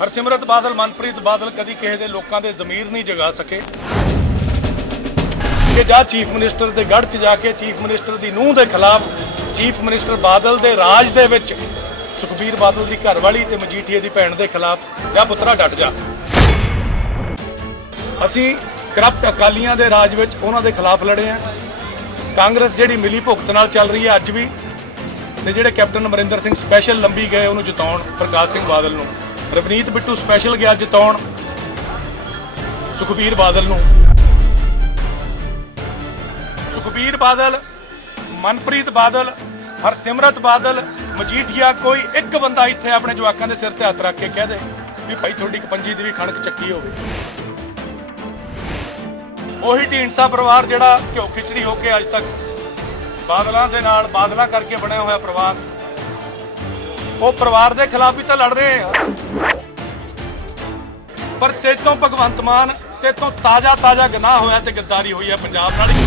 ਹਰਸਿਮਰਤ ਬਾਦਲ, ਮਨਪ੍ਰੀਤ ਬਾਦਲ ਕਦੀ ਕਿਸੇ ਦੇ ਲੋਕਾਂ ਦੇ ਜ਼ਮੀਰ ਨਹੀਂ ਜਗਾ ਸਕੇ। ਕਿ ਜਾ ਚੀਫ ਮਿਨਿਸਟਰ ਦੇ ਗੜ੍ਹ 'ਚ ਜਾ ਕੇ ਚੀਫ ਮਿਨਿਸਟਰ ਦੀ ਨੂੰਹ ਦੇ ਖਿਲਾਫ ਚੀਫ ਮਿਨਿਸਟਰ ਬਾਦਲ ਦੇ ਰਾਜ ਦੇ ਵਿੱਚ ਸੁਖਬੀਰ ਬਾਦਲ ਦੀ ਘਰਵਾਲੀ ਤੇ ਮਜੀਠੀਏ ਦੀ ਭੈਣ ਦੇ ਖਿਲਾਫ ਜਾ ਪੁੱਤਰਾ ਡਟ ਜਾ। ਅਸੀਂ ਕਰਪਟ ਅਕਾਲੀਆਂ ਦੇ ਰਾਜ ਵਿੱਚ ਉਹਨਾਂ ਦੇ ਖਿਲਾਫ ਲੜੇ ਆ ਕਾਂਗਰਸ ਜਿਹੜੀ ਮਿਲੀ ਭੁਗਤ ਨਾਲ ਚੱਲ ਰਹੀ ਹੈ ਅੱਜ ਵੀ, ਤੇ ਜਿਹੜੇ ਕੈਪਟਨ ਅਮਰਿੰਦਰ ਸਿੰਘ ਸਪੈਸ਼ਲ ਲੰਬੀ ਗਏ ਉਹਨੂੰ ਜਿਤਾਉਣ ਪ੍ਰਕਾਸ਼ ਸਿੰਘ ਬਾਦਲ ਨੂੰ। ਰਵਨੀਤ ਬਿੱਟੂ ਸਪੈਸ਼ਲ ਗਿਆ ਜਿਤਾਉਣ ਸੁਖਬੀਰ ਬਾਦਲ ਨੂੰ। ਸੁਖਬੀਰ ਬਾਦਲ, ਮਨਪ੍ਰੀਤ ਬਾਦਲ, ਹਰਸਿਮਰਤ ਬਾਦਲ ਮਜੀਠੀਆ ਕੋਈ ਇੱਕ ਬੰਦਾ ਇੱਥੇ ਆਪਣੇ ਜਵਾਕਾਂ ਦੇ ਸਿਰ ਤੇ ਹੱਥ ਰੱਖ ਕੇ ਕਹਿ ਦੇ ਵੀ ਭਾਈ ਤੁਹਾਡੀ ਕਪੰਜੀ ਦੀ ਵੀ ਖਣਕ ਚੱਕੀ ਹੋਵੇ। ਉਹੀ ਢੀਂਡਸਾ ਪਰਿਵਾਰ ਜਿਹੜਾ ਘਿਓ ਖਿਚੜੀ ਹੋ ਕੇ ਅੱਜ ਤੱਕ ਬਾਦਲਾਂ ਦੇ ਨਾਲ ਬਾਦਲਾਂ ਕਰਕੇ ਬਣਿਆ ਹੋਇਆ ਪਰਿਵਾਰ। ਉਹ ਪਰਿਵਾਰ ਦੇ ਖਿਲਾਫ ਵੀ ਤਾਂ ਲੜ ਰਹੇ ਆ। ਪਰ ਤੇ ਤੋਂ ਭਗਵੰਤ ਮਾਨ ਤੇ ਤੋਂ ਤਾਜ਼ਾ ਤਾਜ਼ਾ ਗੁਨਾਹ ਹੋਇਆ ਤੇ ਗੱਦਾਰੀ ਹੋਈ ਹੈ ਪੰਜਾਬ ਨਾਲ ਹੀ।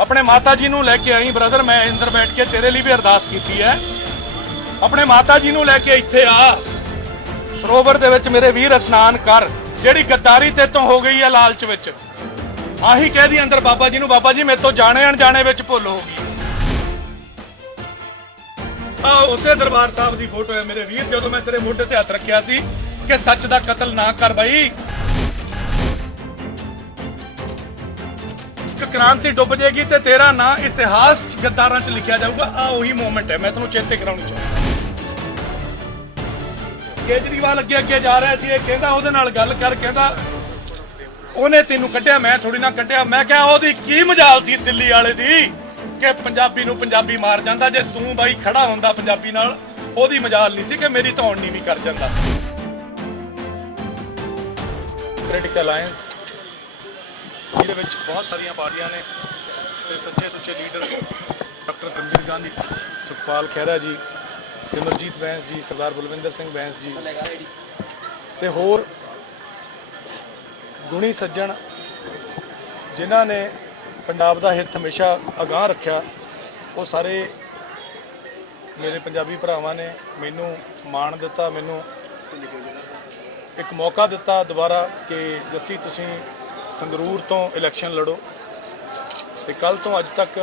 ਆਪਣੇ ਮਾਤਾ ਜੀ ਨੂੰ ਲੈ ਕੇ ਆਈ ਬ੍ਰਦਰ ਮੈਂ ਇੰਦਰ ਬੈਠ ਕੇ ਤੇਰੇ ਲਈ ਵੀ ਅਰਦਾਸ ਕੀਤੀ ਹੈ। ਆਪਣੇ ਮਾਤਾ ਜੀ ਨੂੰ ਲੈ ਕੇ ਇੱਥੇ ਆ। ਸਰੋਵਰ ਦੇ ਵਿੱਚ ਮੇਰੇ ਵੀਰ ਇਸ਼ਨਾਨ ਕਰ, ਜਿਹੜੀ ਗੱਦਾਰੀ ਤੇ ਤੋਂ ਹੋ ਗਈ ਹੈ ਲਾਲਚ ਵਿੱਚ। ਆਹੀ ਕਹਿ ਦੀ ਅੰਦਰ ਬਾਬਾ ਜੀ ਨੂੰ, ਬਾਬਾ ਜੀ ਮੇਰੇ ਤੋਂ ਜਾਣੇ ਅਣਜਾਣੇ ਵਿੱਚ ਭੁੱਲ ਹੋ ਗਈ ਆ ਉਸੇ ਦਰਬਾਰ ਸਾਹਿਬ ਦੀ ਫੋਟੋ ਹੈ ਮੇਰੇ ਵੀਰ, ਜਦੋਂ ਮੈਂ ਤੇਰੇ ਮੋਢੇ ਤੇ ਹੱਥ ਰੱਖਿਆ ਸੀ ਕਿ ਸੱਚ ਦਾ ਕਤਲ ਨਾ ਕਰ ਬਾਈ। ਕ੍ਰਾਂਤੀ ਡੁੱਬ ਜਾਏਗੀ ਤੇ ਤੇਰਾ ਨਾਂ ਇਤਿਹਾਸ ਚ ਗੱਦਾਰਾਂ ਚ ਲਿਖਿਆ ਜਾਊਗਾ। ਆ ਉਹੀ ਮੂਮੈਂਟ ਹੈ, ਮੈਂ ਤੁਹਾਨੂੰ ਚੇਤੇ ਕਰਾਉਣੀ ਚਾਹੁੰਦਾ। ਕੇਜਰੀਵਾਲ ਅੱਗੇ ਅੱਗੇ ਜਾ ਰਿਹਾ ਸੀ, ਇਹ ਕਹਿੰਦਾ ਉਹਦੇ ਨਾਲ ਗੱਲ ਕਰ, ਕਹਿੰਦਾ ਉਹਨੇ ਤੈਨੂੰ ਕੱਢਿਆ, ਮੈਂ ਥੋੜੀ ਨਾ ਕੱਢਿਆ। ਮੈਂ ਕਿਹਾ ਉਹਦੀ ਕੀ ਮਜਾਲ ਸੀ ਦਿੱਲੀ ਵਾਲੇ ਦੀ? ਕਿ ਪੰਜਾਬੀ ਨੂੰ ਪੰਜਾਬੀ ਮਾਰ ਜਾਂਦਾ, ਜੇ ਤੂੰ ਬਾਈ ਖੜਾ ਹੁੰਦਾ ਪੰਜਾਬੀ ਨਾਲ, ਉਹਦੀ ਮਜਾਲ ਨਹੀਂ ਸੀ ਕਿ ਮੇਰੀ ਧੌਣ ਨਹੀਂ ਵੀ ਕਰ ਜਾਂਦਾ। ਪੋਲੀਟੀਕਲ ਅਲਾਈਅੰਸ ਜਿਹਦੇ ਵਿੱਚ ਬਹੁਤ ਸਾਰੀਆਂ ਪਾਰਟੀਆਂ ਨੇ ਤੇ ਸੱਚੇ ਸੁੱਚੇ ਲੀਡਰ ਡਾਕਟਰ ਗੰਭੀਰ ਗਾਂਧੀ, ਸੁਖਪਾਲ ਖਹਿਰਾ ਜੀ, ਸਿਮਰਜੀਤ ਬੈਂਸ ਜੀ, ਸਰਦਾਰ ਬਲਵਿੰਦਰ ਸਿੰਘ ਬੈਂਸ ਜੀ ਤੇ ਹੋਰ ਗੁਣੀ ਸੱਜਣ ਜਿਨ੍ਹਾਂ ਨੇ ਪੰਜਾਬ ਦਾ ਹਿੱਤ ਹਮੇਸ਼ਾ ਅਗਾਹ ਰੱਖਿਆ। ਉਹ ਸਾਰੇ ਮੇਰੇ ਪੰਜਾਬੀ ਭਰਾਵਾਂ ਨੇ ਮੈਨੂੰ ਮਾਣ ਦਿੱਤਾ, ਮੈਨੂੰ ਇੱਕ ਮੌਕਾ ਦਿੱਤਾ ਦੁਬਾਰਾ ਕਿ ਜੱਸੀ ਤੁਸੀਂ ਸੰਗਰੂਰ ਤੋਂ ਇਲੈਕਸ਼ਨ ਲੜੋ। ਤੇ ਕੱਲ ਤੋਂ ਅੱਜ ਤੱਕ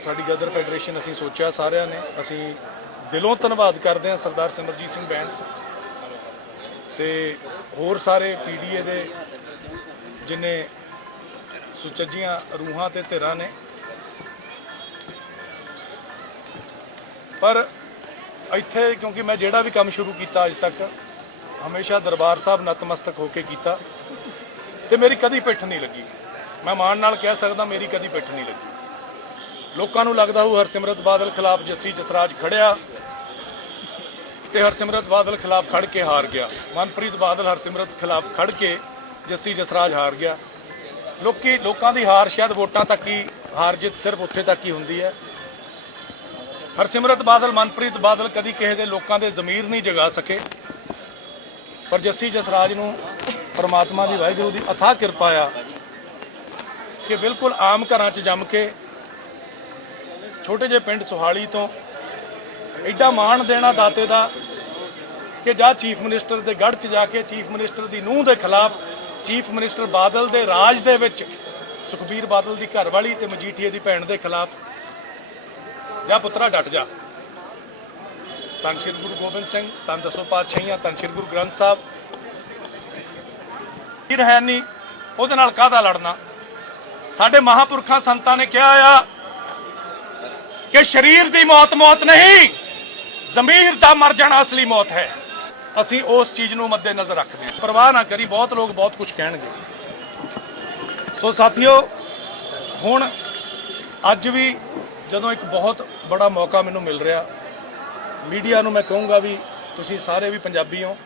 ਸਾਡੀ ਗਦਰ ਫੈਡਰੇਸ਼ਨ ਅਸੀਂ ਸੋਚਿਆ ਸਾਰਿਆਂ ਨੇ, ਅਸੀਂ ਦਿਲੋਂ ਧੰਨਵਾਦ ਕਰਦੇ ਹਾਂ ਸਰਦਾਰ ਸਿਮਰਜੀਤ ਸਿੰਘ ਬੈਂਸ। ਤੇ ਹੋਰ ਸਾਰੇ ਪੀਡੀਏ ਦੇ ਜਿਨੇ ਸੁਚੱਜੀਆਂ ਰੂਹਾਂ ਤੇ ਧਿਰਾਂ ਨੇ। ਪਰ ਇੱਥੇ ਕਿਉਂਕਿ ਮੈਂ ਜਿਹੜਾ ਵੀ ਕੰਮ ਸ਼ੁਰੂ ਕੀਤਾ ਅੱਜ ਤੱਕ, ਹਮੇਸ਼ਾ ਦਰਬਾਰ ਸਾਹਿਬ ਨਤਮਸਤਕ ਹੋ ਕੇ ਕੀਤਾ ਤੇ ਮੇਰੀ ਕਦੀ ਪਿੱਠ ਨਹੀਂ ਲੱਗੀ। ਮੈਂ ਮਾਣ ਨਾਲ ਕਹਿ ਸਕਦਾ ਮੇਰੀ ਕਦੀ ਪਿੱਠ ਨਹੀਂ ਲੱਗੀ। ਲੋਕਾਂ ਨੂੰ ਲੱਗਦਾ ਉਹ ਹਰਸਿਮਰਤ ਬਾਦਲ ਖਿਲਾਫ ਜੱਸੀ ਜਸਰਾਜ ਖੜਿਆ ਤੇ ਹਰਸਿਮਰਤ ਬਾਦਲ ਖਿਲਾਫ ਖੜ ਕੇ ਹਾਰ ਗਿਆ। ਮਨਪ੍ਰੀਤ ਬਾਦਲ ਹਰਸਿਮਰਤ ਖਿਲਾਫ ਖੜ ਕੇ ਜੱਸੀ ਜਸਰਾਜ ਹਾਰ ਗਿਆ। ਲੋਕੀ ਲੋਕਾਂ ਦੀ ਹਾਰ, ਸ਼ਾਇਦ ਵੋਟਾਂ ਤੱਕ ਹੀ ਹਾਰ ਜਿੱਤ ਸਿਰਫ ਉੱਥੇ ਤੱਕ ਹੀ ਹੁੰਦੀ ਹੈ। ਹਰਸਿਮਰਤ ਬਾਦਲ, ਮਨਪ੍ਰੀਤ ਬਾਦਲ ਕਦੀ ਕਿਸੇ ਦੇ ਲੋਕਾਂ ਦੇ ਜ਼ਮੀਰ ਨਹੀਂ ਜਗਾ ਸਕੇ। ਪਰ ਜੱਸੀ ਜਸਰਾਜ ਨੂੰ ਪਰਮਾਤਮਾ ਦੀ ਵਾਹਿਗੁਰੂ ਦੀ ਅਥਾਹ ਕਿਰਪਾ ਆ ਕਿ ਬਿਲਕੁਲ ਆਮ ਘਰਾਂ 'ਚ ਜੰਮ ਕੇ ਛੋਟੇ ਜਿਹੇ ਪਿੰਡ ਸੁਹਾਲੀ ਤੋਂ ਐਡਾ ਮਾਣ ਦੇਣਾ ਦਾਤੇ ਦਾ ਕਿ ਜਾ ਚੀਫ ਮਿਨਿਸਟਰ ਦੇ ਗੜ੍ਹ 'ਚ ਜਾ ਕੇ ਚੀਫ ਮਿਨਿਸਟਰ ਦੀ ਨੂੰਹ ਦੇ ਖਿਲਾਫ ਚੀਫ ਮਿਨਿਸਟਰ ਬਾਦਲ ਦੇ ਰਾਜ ਦੇ ਵਿੱਚ ਸੁਖਬੀਰ ਬਾਦਲ ਦੀ ਘਰਵਾਲੀ ਤੇ ਮਜੀਠੀਏ ਦੀ ਭੈਣ ਦੇ ਖਿਲਾਫ ਜਾ ਪੁੱਤਰਾ ਡਟ ਜਾ। ਧੰਨ ਸ਼੍ਰੀ ਗੁਰੂ ਗੋਬਿੰਦ ਸਿੰਘ ਧੰਨ ਦਸੋ ਪਾਤਸ਼ਾਹੀਆਂ ਧੰਨ ਸ਼੍ਰੀ ਗੁਰੂ ਗ੍ਰੰਥ ਸਾਹਿਬ। ਵੀਰ ਹੈ ਨਹੀਂ ਉਹਦੇ ਨਾਲ ਕਾਹਦਾ ਲੜਨਾ? ਸਾਡੇ ਮਹਾਪੁਰਖਾਂ ਸੰਤਾਂ ਨੇ ਕਿਹਾ ਆ ਕਿ ਸਰੀਰ ਦੀ ਮੌਤ ਮੌਤ ਨਹੀਂ, ਜ਼ਮੀਰ ਦਾ ਮਰ ਜਾਣਾ ਅਸਲੀ ਮੌਤ ਹੈ। ਅਸੀਂ ਉਸ ਚੀਜ਼ ਨੂੰ ਮੱਦੇ ਨਜ਼ਰ ਰੱਖਦੇ ਹਾਂ। ਪਰਵਾਹ ਨਾ ਕਰੀ, ਬਹੁਤ ਲੋਕ ਬਹੁਤ ਕੁਝ ਕਹਿਣਗੇ। ਸੋ ਸਾਥੀਓ, ਹੁਣ ਅੱਜ ਵੀ ਜਦੋਂ ਇੱਕ ਬਹੁਤ ਬੜਾ ਮੌਕਾ ਮੈਨੂੰ ਮਿਲ ਰਿਹਾ, ਮੀਡੀਆ ਨੂੰ ਮੈਂ ਕਹੂੰਗਾ ਵੀ ਤੁਸੀਂ ਸਾਰੇ ਵੀ ਪੰਜਾਬੀ ਹੋ।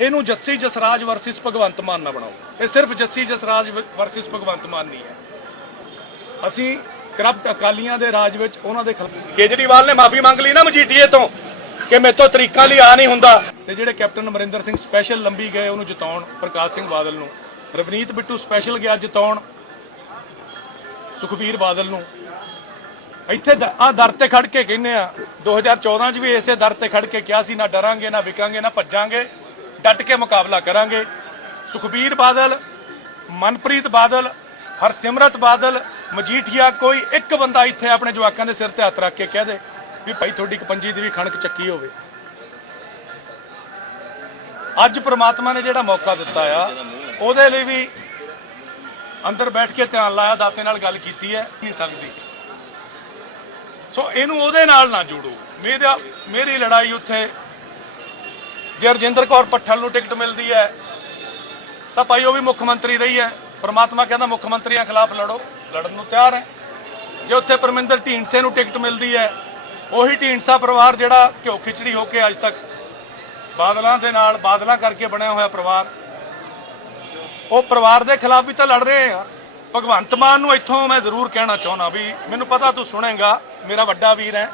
ਇਹਨੂੰ ਜੱਸੀ ਜਸਰਾਜ ਵਰਸਸ ਭਗਵੰਤ ਮਾਨ ਨਾ ਬਣਾਓ। ਇਹ ਸਿਰਫ ਜੱਸੀ ਜਸਰਾਜ ਵਰਸਸ ਭਗਵੰਤ ਮਾਨ ਨਹੀਂ ਹੈ। ਅਸੀਂ ਕਰਪਟ ਅਕਾਲੀਆਂ ਦੇ ਰਾਜ ਵਿੱਚ ਉਹਨਾਂ ਦੇ ਖਿਲਾਫ ਕੇਜਰੀਵਾਲ ਨੇ ਮਾਫੀ ਮੰਗ ਲਈ ਨਾ ਮਜੀਠੀਏ ਤੋਂ। ਕਿ ਮੇਰੇ ਤੋਂ ਤਰੀਕਾ ਲਈ ਆ ਨਹੀਂ ਹੁੰਦਾ। ਤੇ ਜਿਹੜੇ ਕੈਪਟਨ ਅਮਰਿੰਦਰ ਸਿੰਘ ਸਪੈਸ਼ਲ ਲੰਬੀ ਗਏ, ਉਹਨੂੰ ਜਿਤਾਉਣ ਪ੍ਰਕਾਸ਼ ਸਿੰਘ ਬਾਦਲ ਨੂੰ। ਰਵਨੀਤ ਬਿੱਟੂ ਸਪੈਸ਼ਲ ਗਿਆ ਜਿਤਾਉਣ ਸੁਖਬੀਰ ਬਾਦਲ ਨੂੰ। ਇੱਥੇ ਆ ਦਰ ਤੇ ਖੜ ਕੇ ਕਹਿੰਨੇ ਆ 2014 ਚ ਵੀ ਇਸੇ ਦਰ ਤੇ ਖੜ ਕੇ ਕਿਹਾ ਸੀ, ਨਾ ਡਰਾਂਗੇ, ਨਾ ਵਿਕਾਂਗੇ, ਨਾ ਭੱਜਾਂਗੇ, ਡਟ ਕੇ ਮੁਕਾਬਲਾ ਕਰਾਂਗੇ। ਸੁਖਬੀਰ ਬਾਦਲ, ਮਨਪ੍ਰੀਤ ਬਾਦਲ, ਹਰਸਿਮਰਤ ਬਾਦਲ, ਮਜੀਠੀਆ, ਕੋਈ ਇੱਕ ਬੰਦਾ ਇੱਥੇ ਆਪਣੇ ਜਵਾਕਾਂ ਦੇ ਸਿਰ ਤੇ ਹੱਥ ਰੱਖ ਕੇ ਕਹਿ ਦੇ ਵੀ ਭਾਈ ਤੁਹਾਡੀ ਕਪੰਜੀ ਦੀ ਵੀ ਖਣਕ ਚੱਕੀ ਹੋਵੇ। ਅੱਜ ਪ੍ਰਮਾਤਮਾ ਨੇ ਜਿਹੜਾ ਮੌਕਾ ਦਿੱਤਾ ਆ, ਉਹਦੇ ਲਈ ਵੀ ਅੰਦਰ ਬੈਠ ਕੇ ਧਿਆਨ ਲਾਇਆ, ਦਾਤੇ ਨਾਲ ਗੱਲ ਕੀਤੀ ਹੈ, ਨਹੀਂ ਸਕਦੀ। ਸੋ ਇਹਨੂੰ ਉਹਦੇ ਨਾਲ ਨਾ ਜੋੜੋ। ਮੇਰਾ, ਮੇਰੀ ਲੜਾਈ ਉੱਥੇ, ਜੇ ਰਜਿੰਦਰ ਕੌਰ ਪੱਠਲ ਨੂੰ ਟਿਕਟ ਮਿਲਦੀ ਹੈ, ਤਾਂ ਭਾਈ ਉਹ ਵੀ ਮੁੱਖ ਮੰਤਰੀ ਰਹੀ ਹੈ। ਪ੍ਰਮਾਤਮਾ ਕਹਿੰਦਾ ਮੁੱਖ ਮੰਤਰੀਆਂ ਖਿਲਾਫ ਲੜੋ, ਲੜਨ ਨੂੰ ਤਿਆਰ ਹੈ। ਜੇ ਉੱਥੇ ਪਰਮਿੰਦਰ ਢੀਂਡਸੇ ਨੂੰ ਟਿਕਟ ਮਿਲਦੀ ਹੈ ਉਹੀ ਢੀਂਡਸਾ ਪਰਿਵਾਰ ਜਿਹੜਾ ਘਿਓ ਖਿਚੜੀ ਹੋ ਕੇ ਅੱਜ ਤੱਕ ਬਾਦਲਾਂ ਦੇ ਨਾਲ ਬਾਦਲਾਂ ਕਰਕੇ ਬਣਿਆ ਹੋਇਆ ਪਰਿਵਾਰ। ਉਹ ਪਰਿਵਾਰ ਦੇ ਖਿਲਾਫ ਵੀ ਤਾਂ ਲੜ ਰਹੇ ਆ। ਭਗਵੰਤ ਮਾਨ ਨੂੰ ਇੱਥੋਂ ਮੈਂ ਜ਼ਰੂਰ ਕਹਿਣਾ ਚਾਹੁੰਦਾ ਵੀ ਮੈਨੂੰ ਪਤਾ ਤੂੰ ਸੁਣੇਗਾ, ਮੇਰਾ ਵੱਡਾ ਵੀਰ ਹੈ।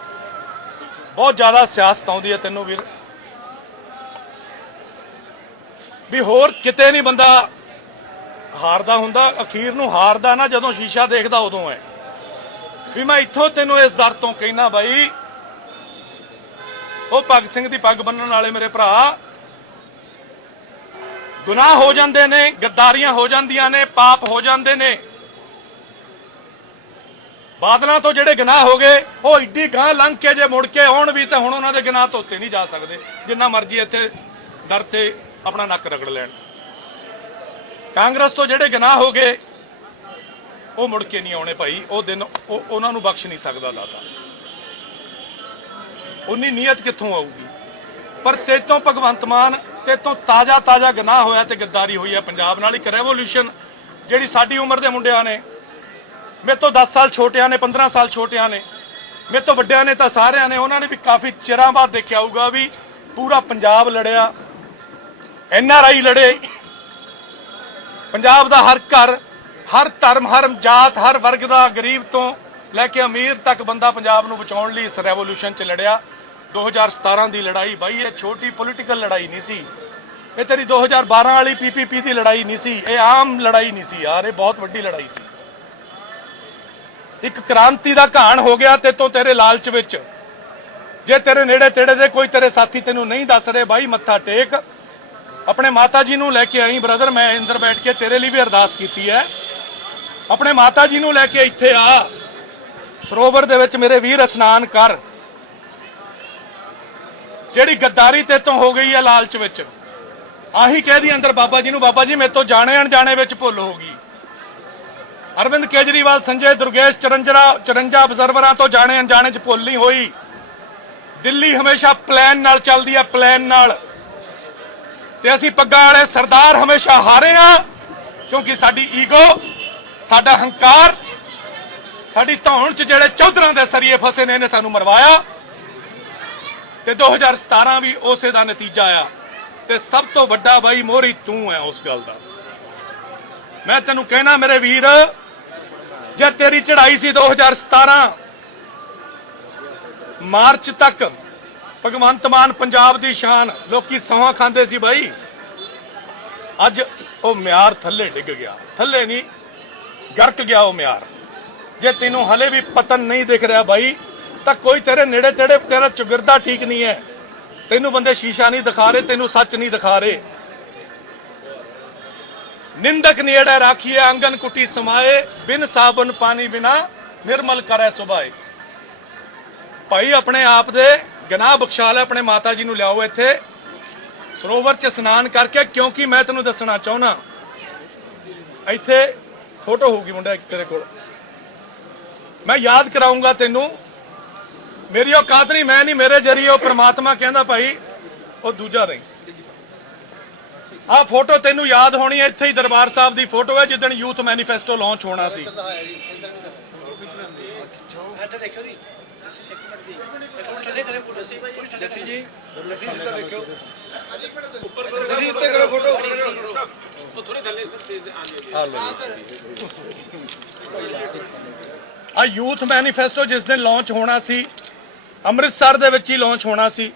ਬਹੁਤ ਜ਼ਿਆਦਾ ਸਿਆਸਤ ਆਉਂਦੀ ਹੈ ਤੈਨੂੰ ਵੀਰ। ਵੀ ਹੋਰ ਕਿਤੇ ਨਹੀਂ ਬੰਦਾ ਹਾਰਦਾ ਹੁੰਦਾ, ਅਖੀਰ ਨੂੰ ਹਾਰਦਾ ਨਾ ਜਦੋਂ ਸ਼ੀਸ਼ਾ ਦੇਖਦਾ ਉਦੋਂ ਹੈ ਵੀ ਮੈਂ ਇੱਥੋਂ ਤੈਨੂੰ ਇਸ ਦਰ ਤੋਂ ਕਹਿਣਾ ਬਾਈ ਉਹ ਭਗਤ ਸਿੰਘ ਦੀ ਪੱਗ ਬੰਨਣ ਵਾਲੇ ਮੇਰੇ ਭਰਾ। ਗੁਨਾਹ ਹੋ ਜਾਂਦੇ ਨੇ, ਗੱਦਾਰੀਆਂ ਹੋ ਜਾਂਦੀਆਂ ਨੇ, ਪਾਪ ਹੋ ਜਾਂਦੇ ਨੇ। ਬਾਦਲਾਂ ਤੋਂ ਜਿਹੜੇ ਗੁਨਾਹ ਹੋ ਗਏ, ਉਹ ਇੱਡੀ ਗਾਂ ਲੰਘ ਕੇ ਜੇ ਮੁੜ ਕੇ ਆਉਣ ਵੀ ਤਾਂ ਹੁਣ ਉਹਨਾਂ ਦੇ ਗੁਨਾਹ ਧੋਤੇ ਨਹੀਂ ਜਾ ਸਕਦੇ, ਜਿੰਨਾ ਮਰਜ਼ੀ ਇੱਥੇ ਦਰ ਤੇ ਆਪਣਾ ਨੱਕ ਰਗੜ ਲੈਣ। ਕਾਂਗਰਸ ਤੋਂ ਜਿਹੜੇ ਗੁਨਾਹ ਹੋ ਗਏ, ਉਹ ਮੁੜ ਕੇ ਨਹੀਂ ਆਉਣੇ ਭਾਈ, ਉਹ ਦਿਨ ਉਹ ਉਹਨਾਂ ਨੂੰ ਬਖਸ਼ ਨਹੀਂ ਸਕਦਾ ਦਾਤਾ। ਉਨੀ ਨੀਅਤ ਕਿੱਥੋਂ ਆਊਗੀ? ਪਰ ਤੇਤੋਂ ਭਗਵੰਤ ਮਾਨ, ਤੇਤੋਂ ਤਾਜ਼ਾ ਤਾਜ਼ਾ ਗਨਾਹ ਹੋਇਆ ਤੇ ਗੱਦਾਰੀ ਹੋਈ ਹੈ। ਪੰਜਾਬ ਨਾਲ ਇੱਕ ਰੈਵੋਲੂਸ਼ਨ ਜਿਹੜੀ ਸਾਡੀ ਉਮਰ ਦੇ ਮੁੰਡਿਆਂ ਨੇ, ਮੇਰੇ ਤੋਂ 10 ਸਾਲ ਛੋਟਿਆਂ ਨੇ 15 ਸਾਲ ਛੋਟਿਆਂ ਨੇ, ਮੇਰੇ ਤੋਂ ਵੱਡਿਆਂ ਨੇ ਤਾਂ ਸਾਰਿਆਂ ਨੇ, ਉਹਨਾਂ ਨੇ ਵੀ ਕਾਫੀ ਚਿਰਾਂ ਬਾਅਦ ਦੇਖਿਆ ਹੋਊਗਾ ਵੀ ਪੂਰਾ ਪੰਜਾਬ ਲੜਿਆ, ਐਨ ਆਰ ਆਈ ਲੜੇ। ਪੰਜਾਬ ਦਾ ਹਰ ਘਰ, ਹਰ ਧਰਮ, ਹਰ ਜਾਤ, ਹਰ ਵਰਗ ਦਾ ਗਰੀਬ ਤੋਂ ਲੈ ਕੇ ਅਮੀਰ ਤੱਕ ਬੰਦਾ ਪੰਜਾਬ ਨੂੰ ਬਚਾਉਣ ਲਈ ਇਸ ਰੈਵੋਲੂਸ਼ਨ 'ਚ ਲੜਿਆ। 2017 ਦੀ ਲੜਾਈ ਬਾਈ, ਇਹ ਛੋਟੀ ਪੋਲੀਟੀਕਲ ਲੜਾਈ ਨਹੀਂ ਸੀ। ਇਹ ਤੇਰੀ 2012 ਵਾਲੀ ਪੀਪੀਪੀ ਦੀ ਲੜਾਈ ਨਹੀਂ ਸੀ। ਇਹ ਆਮ ਲੜਾਈ ਨਹੀਂ ਸੀ ਯਾਰ, ਇਹ ਬਹੁਤ ਵੱਡੀ ਲੜਾਈ ਸੀ। ਇੱਕ ਕ੍ਰਾਂਤੀ ਦਾ ਘਾਣ ਹੋ ਗਿਆ ਤੇ ਤੋਂ ਤੇਰੇ ਲਾਲਚ ਵਿੱਚ। ਜੇ ਤੇਰੇ ਨੇੜੇ ਤੇੜੇ ਦੇ ਕੋਈ ਤੇਰੇ ਸਾਥੀ ਤੈਨੂੰ ਨਹੀਂ ਦੱਸ ਰਹੇ, ਬਾਈ ਮੱਥਾ ਟੇਕ। ਆਪਣੇ ਮਾਤਾ ਜੀ ਨੂੰ ਲੈ ਕੇ ਆਈ ਬ੍ਰਦਰ ਮੈਂ ਅੰਦਰ ਬੈਠ ਕੇ ਤੇਰੇ ਲਈ ਵੀ ਅਰਦਾਸ ਕੀਤੀ ਹੈ। ਆਪਣੇ ਮਾਤਾ ਜੀ ਨੂੰ ਲੈ ਕੇ ਇੱਥੇ ਆ। ਸਰੋਵਰ ਦੇ ਵਿੱਚ ਮੇਰੇ ਵੀਰ, ਇਸ਼ਨਾਨ ਕਰ। ਜਿਹੜੀ ਗੱਦਾਰੀ ਤੇ ਤੋਂ ਹੋ ਗਈ ਹੈ ਲਾਲਚ ਵਿੱਚ। ਆਹੀ ਕਹਿ ਦੀ ਅੰਦਰ ਬਾਬਾ ਜੀ ਨੂੰ, ਬਾਬਾ ਜੀ ਮੇਰੇ ਤੋਂ ਜਾਣੇ ਅਣਜਾਣੇ ਵਿੱਚ ਭੁੱਲ ਹੋ ਗਈ। ਅਰਵਿੰਦ ਕੇਜਰੀਵਾਲ, ਸੰਜੇ ਦੁਰਗੇਸ਼ ਚਰੰਜਰਾ 54 ਅਬਜ਼ਰਵਰਾਂ ਤੋਂ ਜਾਣੇ ਅਣਜਾਣੇ ਚ ਭੁੱਲ ਨਹੀਂ ਹੋਈ। ਦਿੱਲੀ ਹਮੇਸ਼ਾ ਪਲਾਨ ਨਾਲ ਚੱਲਦੀ ਹੈ, ਪਲਾਨ ਨਾਲ। ਤੇ ਅਸੀਂ ਪੱਗਾਂ ਵਾਲੇ ਸਰਦਾਰ ਹਮੇਸ਼ਾ ਹਾਰੇ ਆ ਕਿਉਂਕਿ ਸਾਡੀ ਈਗੋ, ਸਾਡਾ ਹੰਕਾਰ, ਸਾਡੀ ਧੌਣ ਚ ਜਿਹੜੇ ਚੌਧਰਾਂ ਦੇ ਸਰੀਏ ਫਸੇ ਨੇ, ਇਹਨੇ ਸਾਨੂੰ ਮਰਵਾਇਆ। ਤੇ 2017 ਵੀ ਉਸੇ ਦਾ ਨਤੀਜਾ ਆ ਤੇ ਸਭ ਤੋਂ ਵੱਡਾ ਬਾਈ ਮੋਹਰੀ, ਤੂੰ ਹੈ ਉਸ ਗੱਲ ਦਾ। ਮੈਂ ਤੈਨੂੰ ਕਹਿਣਾ ਮੇਰੇ ਵੀਰ, ਜੇ ਤੇਰੀ ਚੜ੍ਹਾਈ ਸੀ 2017 ਮਾਰਚ ਤੱਕ ਭਗਵੰਤ ਮਾਨ ਪੰਜਾਬ ਦੀ ਸ਼ਾਨ, ਲੋਕੀ ਸੌਹਾਂ ਖਾਂਦੇ ਸੀ ਬਾਈ। ਅੱਜ ਉਹ ਮਿਆਰ ਥੱਲੇ ਡਿੱਗ ਗਿਆ। ਥੱਲੇ ਨਹੀਂ, ਗਰਕ ਗਿਆ ਉਹ ਮਿਆਰ। ਜੇ ਤੈਨੂੰ ਹਲੇ ਵੀ ਪਤਨ ਨਹੀਂ ਦਿਖ ਰਿਹਾ ਬਾਈ ਤਾਂ ਕੋਈ ਤੇਰੇ ਨੇੜੇ ਤੇੜੇ ਤੇਰਾ ਚੁਗਿਰਦਾ ਠੀਕ ਨਹੀਂ ਹੈ। ਤੈਨੂੰ ਬੰਦੇ ਸ਼ੀਸ਼ਾ ਨਹੀਂ ਦਿਖਾ ਰਹੇ, ਤੈਨੂੰ ਸੱਚ ਨਹੀਂ ਦਿਖਾ ਰਹੇ। ਨਿੰਦਕ ਨੇੜੇ ਰਾਖੀਏ, ਆਂਗਨ ਕੁੱਟੀ ਸਮਾਏ, ਬਿਨ ਸਾਬਨ ਪਾਣੀ ਬਿਨਾ ਨਿਰਮਲ ਕਰੈ ਸੁਭਾਏ। ਭਾਈ, ਆਪਣੇ ਆਪ ਦੇ ਗਨਾਹ ਬਖਸ਼ਾ ਲੈ ਆਪਣੇ ਮਾਤਾ ਜੀ ਨੂੰ ਲਿਆਓ ਇੱਥੇ। ਸਰੋਵਰ 'ਚ ਇਸ਼ਨਾਨ ਕਰਕੇ, ਕਿਉਂਕਿ ਮੈਂ ਤੈਨੂੰ ਦੱਸਣਾ ਚਾਹੁੰਦਾ ਇੱਥੇ ਫੋਟੋ ਹੋਊਗੀ ਮੁੰਡਾ ਇੱਕ ਤੇਰੇ ਕੋਲ। ਮੈਂ ਯਾਦ ਕਰਾਉਂਗਾ ਤੈਨੂੰ ਮੇਰੀ ਔਕਾਤ ਨਹੀਂ ਮੈਂ ਨਹੀਂ ਮੇਰੇ ਜਰੀਏ ਉਹ ਪ੍ਰਮਾਤਮਾ ਕਹਿੰਦਾ ਭਾਈ ਉਹ ਦੂਜਾ ਨਹੀਂ। ਆਹ ਫੋਟੋ ਤੈਨੂੰ ਯਾਦ ਹੋਣੀ ਹੈ ਇੱਥੇ ਹੀ ਦਰਬਾਰ ਸਾਹਿਬ ਦੀ ਫੋਟੋ ਹੈ ਜਿੱਦਣ ਯੂਥ ਮੈਨੀਫੈਸਟੋ ਲਾਂਚ ਹੋਣਾ ਸੀ। ਇੱਥੇ ਦੇਖਿਓ ਜੀ ਇੱਕ ਮਿੰਟ ਥੱਲੇ ਕਰੇ ਫੋਟੋ ਸੀ ਜੱਸੀ ਜੀ ਜੱਸੀ ਜੀ ਤਾਂ ਦੇਖਿਓ। ਜੱਸੀ ਉੱਤੇ ਕਰੋ ਫੋਟੋ। ਉਹ ਥੋੜੇ ਥੱਲੇ ਸਰ ਤੇ ਆ ਜਾਓ ਆ ਯੂਥ ਮੈਨੀਫੈਸਟੋ ਜਿਸ ਦਿਨ ਲਾਂਚ ਹੋਣਾ ਸੀ ਅੰਮ੍ਰਿਤਸਰ ਦੇ ਵਿੱਚ ਹੀ ਲਾਂਚ ਹੋਣਾ ਸੀ।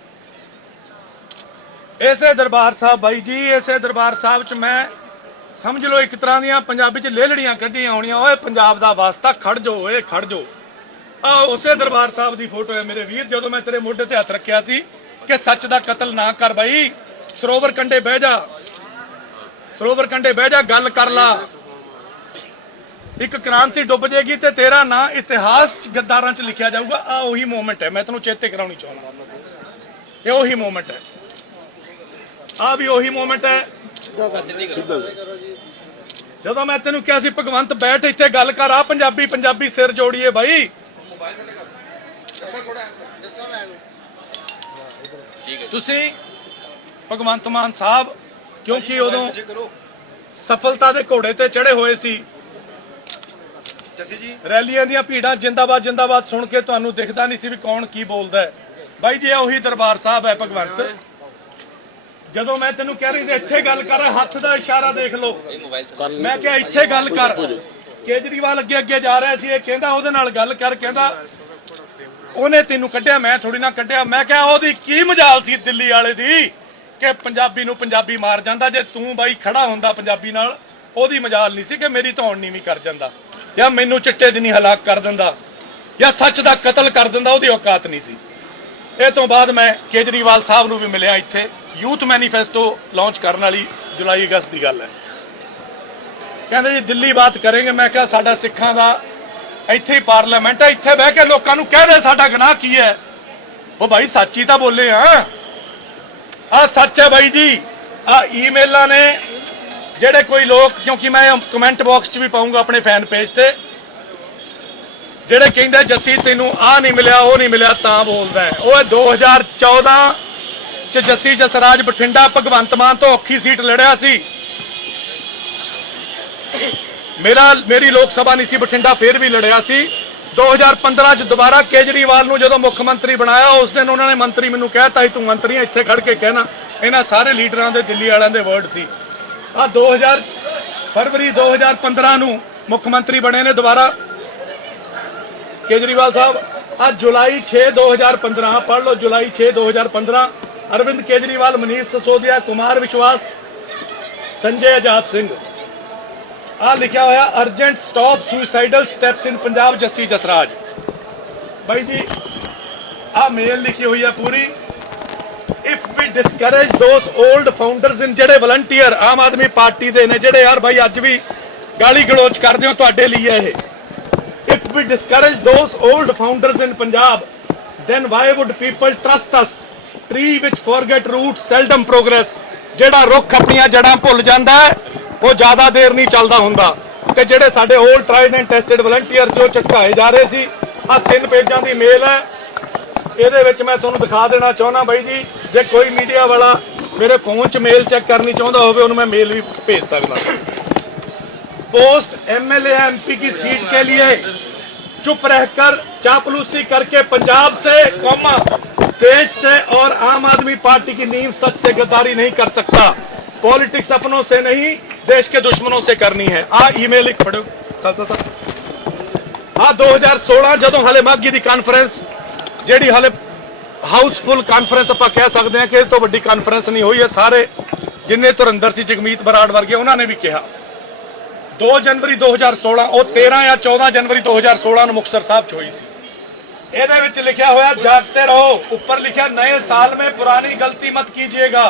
ਇਸੇ ਦਰਬਾਰ ਸਾਹਿਬ ਬਾਈ ਜੀ, ਇਸੇ ਦਰਬਾਰ ਸਾਹਿਬ 'ਚ ਮੈਂ ਸਮਝ ਲਓ ਇੱਕ ਤਰ੍ਹਾਂ ਦੀਆਂ ਪੰਜਾਬੀ 'ਚ ਲੇਲੜੀਆਂ ਕੱਢੀਆਂ ਹੋਣੀਆਂ। ਓਏ, ਪੰਜਾਬ ਦਾ ਵਾਸਤਾ ਖੜ ਜੋ, ਓਏ, ਖੜ ਜੋ। ਆ ਉਸੇ ਦਰਬਾਰ ਸਾਹਿਬ ਦੀ ਫੋਟੋ ਹੈ ਮੇਰੇ ਵੀਰ, ਜਦੋਂ ਮੈਂ ਤੇਰੇ ਮੋਢੇ ਤੇ ਹੱਥ ਰੱਖਿਆ ਸੀ ਕਿ ਸੱਚ ਦਾ ਕਤਲ ਨਾ ਕਰ ਬਾਈ। ਸਰੋਵਰ ਕੰਢੇ ਬਹਿ ਜਾ। ਸਰੋਵਰ ਕੰਢੇ ਬਹਿ ਜਾ, ਗੱਲ ਕਰ ਲਾ। ਇੱਕ ਕ੍ਰਾਂਤੀ ਡੁੱਬ ਜੇਗੀ ਤੇ ਤੇਰਾ ਨਾਂ ਇਤਿਹਾਸ ਚ ਗੱਦਾਰਾਂ ਚ ਲਿਖਿਆ ਜਾਊਗਾ। ਆ ਉਹੀ ਮੂਮੈਂਟ ਹੈ। ਮੈਂ ਤੈਨੂੰ ਚੇਤੇ ਕਰਾਉਣੀ ਚਾਹੁੰਦਾ ਇਹ ਉਹੀ ਮੂਮੈਂਟ ਹੈ। ਆ ਵੀ ਉਹੀ ਮੂਮੈਂਟ ਹੈ। ਜਦੋਂ ਮੈਂ ਤੈਨੂੰ ਕਿਹਾ ਸੀ, ਭਗਵੰਤ ਬੈਠ ਇੱਥੇ ਗੱਲ ਕਰ, ਆ ਪੰਜਾਬੀ ਪੰਜਾਬੀ ਸਿਰ ਜੋੜੀਏ ਬਾਈ। ਤੁਸੀਂ ਭਗਵੰਤ ਮਾਨ ਸਾਹਿਬ, ਕਿਉਂਕਿ ਉਦੋਂ ਸਫਲਤਾ ਦੇ ਘੋੜੇ ਤੇ ਚੜੇ ਹੋਏ ਸੀ ਜੱਸੀ ਜੀ। ਰੈਲੀਆਂ ਦੀਆਂ ਭੀੜਾਂ ਜਿੰਦਾਬਾਦ ਜਿੰਦਾਬਾਦ ਸੁਣ ਕੇ ਤੁਹਾਨੂੰ ਦਿਖਦਾ ਨਹੀਂ ਸੀ ਵੀ ਕੌਣ ਕੀ ਬੋਲਦਾ ਹੈ। ਬਾਈ ਜੀ, ਇਹ ਉਹੀ ਦਰਬਾਰ ਸਾਹਿਬ ਹੈ ਭਗਵੰਤ। ਜਦੋਂ ਮੈਂ ਤੈਨੂੰ ਕਹਿ ਰਹੀ ਸੀ, ਇੱਥੇ ਗੱਲ ਕਰ, ਹੱਥ ਦਾ ਇਸ਼ਾਰਾ ਦੇਖ ਲਓ। ਮੈਂ ਕਿਹਾ, ਇੱਥੇ ਗੱਲ ਕਰ। ਕੇਜਰੀਵਾਲ ਅੱਗੇ ਅੱਗੇ ਜਾ ਰਿਹਾ ਸੀ, ਇਹ ਕਹਿੰਦਾ, ਉਹਦੇ ਨਾਲ ਗੱਲ ਕਰ, ਕਹਿੰਦਾ, ਉਹਨੇ ਤੈਨੂੰ ਕੱਢਿਆ, ਮੈਂ ਥੋੜੀ ਨਾ ਕੱਢਿਆ। ਮੈਂ ਕਿਹਾ, ਉਹਦੀ ਕੀ ਮਜਾਲ ਸੀ ਦਿੱਲੀ ਵਾਲੇ ਦੀ, ਕਿ ਪੰਜਾਬੀ ਨੂੰ ਪੰਜਾਬੀ ਮਾਰ ਜਾਂਦਾ। ਜੇ ਤੂੰ ਬਾਈ ਖੜਾ ਹੁੰਦਾ ਪੰਜਾਬੀ ਨਾਲ, ਉਹਦੀ ਮਜਾਲ ਨਹੀਂ ਸੀ ਕਿ ਮੇਰੀ ਧੌਣ ਵੀ ਕਰ ਜਾਂਦਾ। ਜਾਂ ਮੈਨੂੰ ਚਿੱਟੇ ਦਿਨੀ ਹਲਾਕ ਕਰ ਦਿੰਦਾ ਜਾਂ ਸੱਚ ਦਾ ਕਤਲ ਕਰ ਦਿੰਦਾ, ਉਹਦੀ ਔਕਾਤ ਨਹੀਂ ਸੀ। ਇਹ ਤੋਂ ਬਾਅਦ ਮੈਂ ਕੇਜਰੀਵਾਲ ਸਾਹਿਬ ਨੂੰ ਵੀ ਮਿਲਿਆ ਇੱਥੇ। ਯੂਥ ਮੈਨੀਫੈਸਟੋ ਲਾਂਚ ਕਰਨ ਵਾਲੀ ਜੁਲਾਈ ਅਗਸਤ ਦੀ ਗੱਲ ਹੈ। ਕਹਿੰਦੇ ਜੀ, ਦਿੱਲੀ ਬਾਤ ਕਰਾਂਗੇ। ਮੈਂ ਕਿਹਾ, ਸਾਡਾ ਸਿੱਖਾਂ ਦਾ ਇੱਥੇ ਹੀ ਪਾਰਲੀਮੈਂਟ ਹੈ, ਇੱਥੇ ਬਹਿ ਕੇ ਲੋਕਾਂ ਨੂੰ ਕਹਿ ਦੇ ਸਾਡਾ ਗੁਨਾਹ ਕੀ ਹੈ। ਉਹ ਭਾਈ, ਸੱਚੀ ਤਾਂ ਬੋਲੇ ਆ। ਆ ਸੱਚ ਹੈ ਬਾਈ ਜੀ। ਆ ਈਮੇਲਾਂ ਨੇ ਜਿਹੜੇ ਕੋਈ ਲੋਕ, ਕਿਉਂਕਿ ਮੈਂ ਕਮੈਂਟ ਬਾਕਸ 'ਚ ਵੀ ਪਾਉਂਗਾ ਆਪਣੇ ਫੈਨ ਪੇਜ ਤੇ, ਜਿਹੜੇ ਕਹਿੰਦੇ ਜੱਸੀ ਤੈਨੂੰ ਆ ਨਹੀਂ ਮਿਲਿਆ, ਉਹ ਨਹੀਂ ਮਿਲਿਆ, ਤਾਂ ਬੋਲਦਾ ਹੈ। ਉਹ 2014 ਚ ਜੱਸੀ ਜਸਰਾਜ ਬਠਿੰਡਾ ਭਗਵੰਤ ਮਾਨ ਤੋਂ ਔਖੀ ਸੀਟ ਲੜਿਆ ਸੀ। ਮੇਰਾ, ਮੇਰੀ ਲੋਕ ਸਭਾ ਨਹੀਂ ਸੀ, ਬਠਿੰਡਾ ਫੇਰ ਵੀ ਲੜਿਆ ਸੀ। 2015 ਚ ਦੁਬਾਰਾ ਕੇਜਰੀਵਾਲ ਨੂੰ ਜਦੋਂ ਮੁੱਖ ਮੰਤਰੀ ਬਣਾਇਆ, ਉਸ ਦਿਨ ਉਹਨਾਂ ਨੇ ਮੰਤਰੀ ਮੈਨੂੰ ਕਹਿਤਾ ਸੀ, ਤੂੰ ਮੰਤਰੀ ਇੱਥੇ ਖੜ ਕੇ ਕਹਿਣਾ। ਇਹਨਾਂ ਸਾਰੇ ਲੀਡਰਾਂ ਦੇ, ਦਿੱਲੀ ਵਾਲਿਆਂ ਦੇ ਵਰਡ ਸੀ। ਆ 2000 ਫਰਵਰੀ 2015 ਨੂੰ ਮੁੱਖ ਮੰਤਰੀ ਬਣੇ ਨੇ ਦੁਬਾਰਾ। ਕੇਜਰੀਵਾਲ ਸਾਹਿਬ ਆ ਜੁਲਾਈ 6 2015 ਪੜ੍ਹ ਲਓ ਜੁਲਾਈ 6 2015 ਅਰਵਿੰਦ ਕੇਜਰੀਵਾਲ, ਮਨੀਸ਼ ਸਸੋਦੀਆ, ਕੁਮਾਰ ਵਿਸ਼ਵਾਸ, ਸੰਜੇ ਆਜ਼ਾਦ ਸਿੰਘ। ਆ ਲਿਖਿਆ ਹੋਇਆ, urgent stop suicidal steps in Punjab Jassi Jasraj. ਬਾਈ ਜੀ ਆ ਮੇਲ ਲਿਖੀ ਹੋਈ ਹੈ ਪੂਰੀ। If we discourage those old founders in ਜਿਹੜੇ ਵਲੰਟੀਅਰ ਆਮ ਆਦਮੀ ਪਾਰਟੀ ਦੇ ਨੇ ਜਿਹੜੇ ਯਾਰ ਬਾਈ ਅੱਜ ਵੀ ਗਾਲੀ ਗਲੋਚ ਕਰਦੇ ਹੋ ਤੁਹਾਡੇ ਲਈ ਹੈ ਇਹ if we discourage those old founders in Punjab, then why would people trust us? Tree which forget roots seldom progress. ਜਿਹੜਾ ਰੁੱਖ ਆਪਣੀਆਂ ਜੜਾਂ ਭੁੱਲ ਜਾਂਦਾ ਹੈ ਉਹ ਜ਼ਿਆਦਾ ਦੇਰ ਨਹੀਂ ਚੱਲਦਾ ਹੁੰਦਾ ਤੇ ਜਿਹੜੇ ਸਾਡੇ old tried and tested volunteer ਸੀ ਉਹ ਝਟਕਾਏ ਜਾ ਰਹੇ ਸੀ ਆ ਤਿੰਨ ਪੇਜਾਂ ਦੀ ਮੇਲ ਹੈ ਇਹਦੇ ਵਿੱਚ ਮੈਂ ਤੁਹਾਨੂੰ ਦਿਖਾ ਦੇਣਾ ਚਾਹੁੰਦਾ ਬਾਈ ਜੀ ਜੇ ਕੋਈ ਮੀਡੀਆ ਵਾਲਾ ਮੇਰੇ ਫੋਨ 'ਚ ਮੇਲ ਚੈੱਕ ਕਰਨੀ ਚਾਹੁੰਦਾ ਹੋਵੇ ਉਹਨੂੰ ਮੈਂ ਮੇਲ ਵੀ ਭੇਜ ਸਕਦਾ पोस्ट एमएलए एमपी की सीट के लिए चुप रहकर चापलूसी करके पंजाब से कौमा देश से और आम आदमी पार्टी की नींव सच से गद्दारी नहीं कर सकता पॉलिटिक्स अपनों से नहीं देश के दुश्मनों से करनी है आ ईमेल लिख पढ़ो खालसा साहब ਆ 2016 ਜਦੋਂ ਹਲੇ ਮਾਗੀ ਦੀ ਕਾਨਫਰੰਸ ਜਿਹੜੀ ਹਲੇ ਹਾਊਸਫੁਲ ਕਾਨਫਰੰਸ ਆਪਾਂ ਕਹਿ ਸਕਦੇ ਹਾਂ ਕਿ ਇਸ ਤੋਂ ਵੱਡੀ ਕਾਨਫਰੰਸ ਨਹੀਂ ਹੋਈ ਹੈ ਸਾਰੇ ਜਿੰਨੇ ਤੁਰਿੰਦਰ ਸੀ, ਜਗਮੀਤ ਬਰਾੜ ਵਰਗੇ, ਉਹਨਾਂ ਨੇ ਵੀ ਕਿਹਾ। 2 ਜਨਵਰੀ 2016 ਉਹ 13 ਜਾਂ 14 ਜਨਵਰੀ 2016 ਨੂੰ ਮੁਕਤਸਰ ਸਾਹਿਬ 'ਚ ਹੋਈ ਸੀ। ਇਹਦੇ ਵਿੱਚ ਲਿਖਿਆ ਹੋਇਆ, ਜਾਗਤੇ ਰਹੋ, ਉੱਪਰ ਲਿਖਿਆ ਨਵੇਂ ਸਾਲ ਮੇਂ ਪੁਰਾਣੀ ਗਲਤੀ ਮਤ ਕੀਜੀਏਗਾ।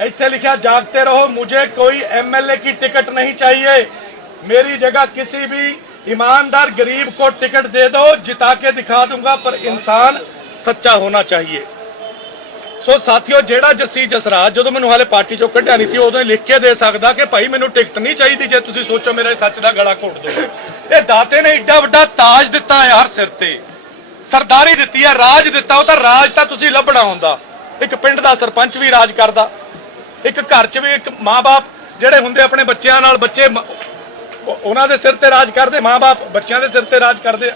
ਇੱਥੇ ਲਿਖਿਆ, ਜਾਗਤੇ ਰਹੋ, ਮੁਝੇ ਕੋਈ ਐਮਐਲਏ ਕੀ ਟਿਕਟ ਨਹੀਂ ਚਾਹੀਏ। ਮੇਰੀ ਜਗ੍ਹਾ ਕਿਸੇ ਵੀ ईमानदार गरीब को टिकट दे दो जिता के दिखा दूंगा पर इंसान सच्चा होना चाहिए ਸੋ ਸਾਥੀਓ ਜਿਹੜਾ ਜੱਸੀ ਜਸਰਾਜ ਜਦੋਂ ਮੈਨੂੰ ਹਾਲੇ ਪਾਰਟੀ ਚੋਂ ਕੱਢਿਆ ਨਹੀਂ ਸੀ ਉਦੋਂ ਹੀ ਲਿਖ ਕੇ ਦੇ ਸਕਦਾ ਕਿ ਭਾਈ ਮੈਨੂੰ ਟਿਕਟ ਨਹੀਂ ਚਾਹੀਦੀ ਜੇ ਤੁਸੀਂ ਸੋਚੋ ਮੇਰੇ ਸੱਚ ਦਾ ਗਲਾ ਘੋਟ ਦੋਗੇ ਇਹ ਦਾਤੇ ਨੇ ਏਡਾ ਵੱਡਾ ਤਾਜ ਦਿੱਤਾ ਹੈ ਹਰ ਸਿਰ ਤੇ ਸਰਦਾਰੀ ਦਿੱਤੀ ਹੈ ਰਾਜ ਦਿੱਤਾ ਉਹ ਤਾਂ ਰਾਜ ਤਾਂ ਤੁਸੀਂ ਲੱਭਣਾ ਹੁੰਦਾ ਇੱਕ ਪਿੰਡ ਦਾ ਸਰਪੰਚ ਵੀ ਰਾਜ ਕਰਦਾ ਇੱਕ ਘਰ 'ਚ ਵੀ ਇੱਕ ਮਾਪੇ ਜਿਹੜੇ ਹੁੰਦੇ ਆਪਣੇ ਬੱਚਿਆਂ ਨਾਲ ਬੱਚੇ ਮ- ਉਹ- ਉਹਨਾਂ ਦੇ ਸਿਰ ਤੇ ਰਾਜ ਕਰਦੇ ਮਾਪੇ ਬੱਚਿਆਂ ਦੇ ਸਿਰ ਤੇ ਰਾਜ ਕਰਦੇ ਆ।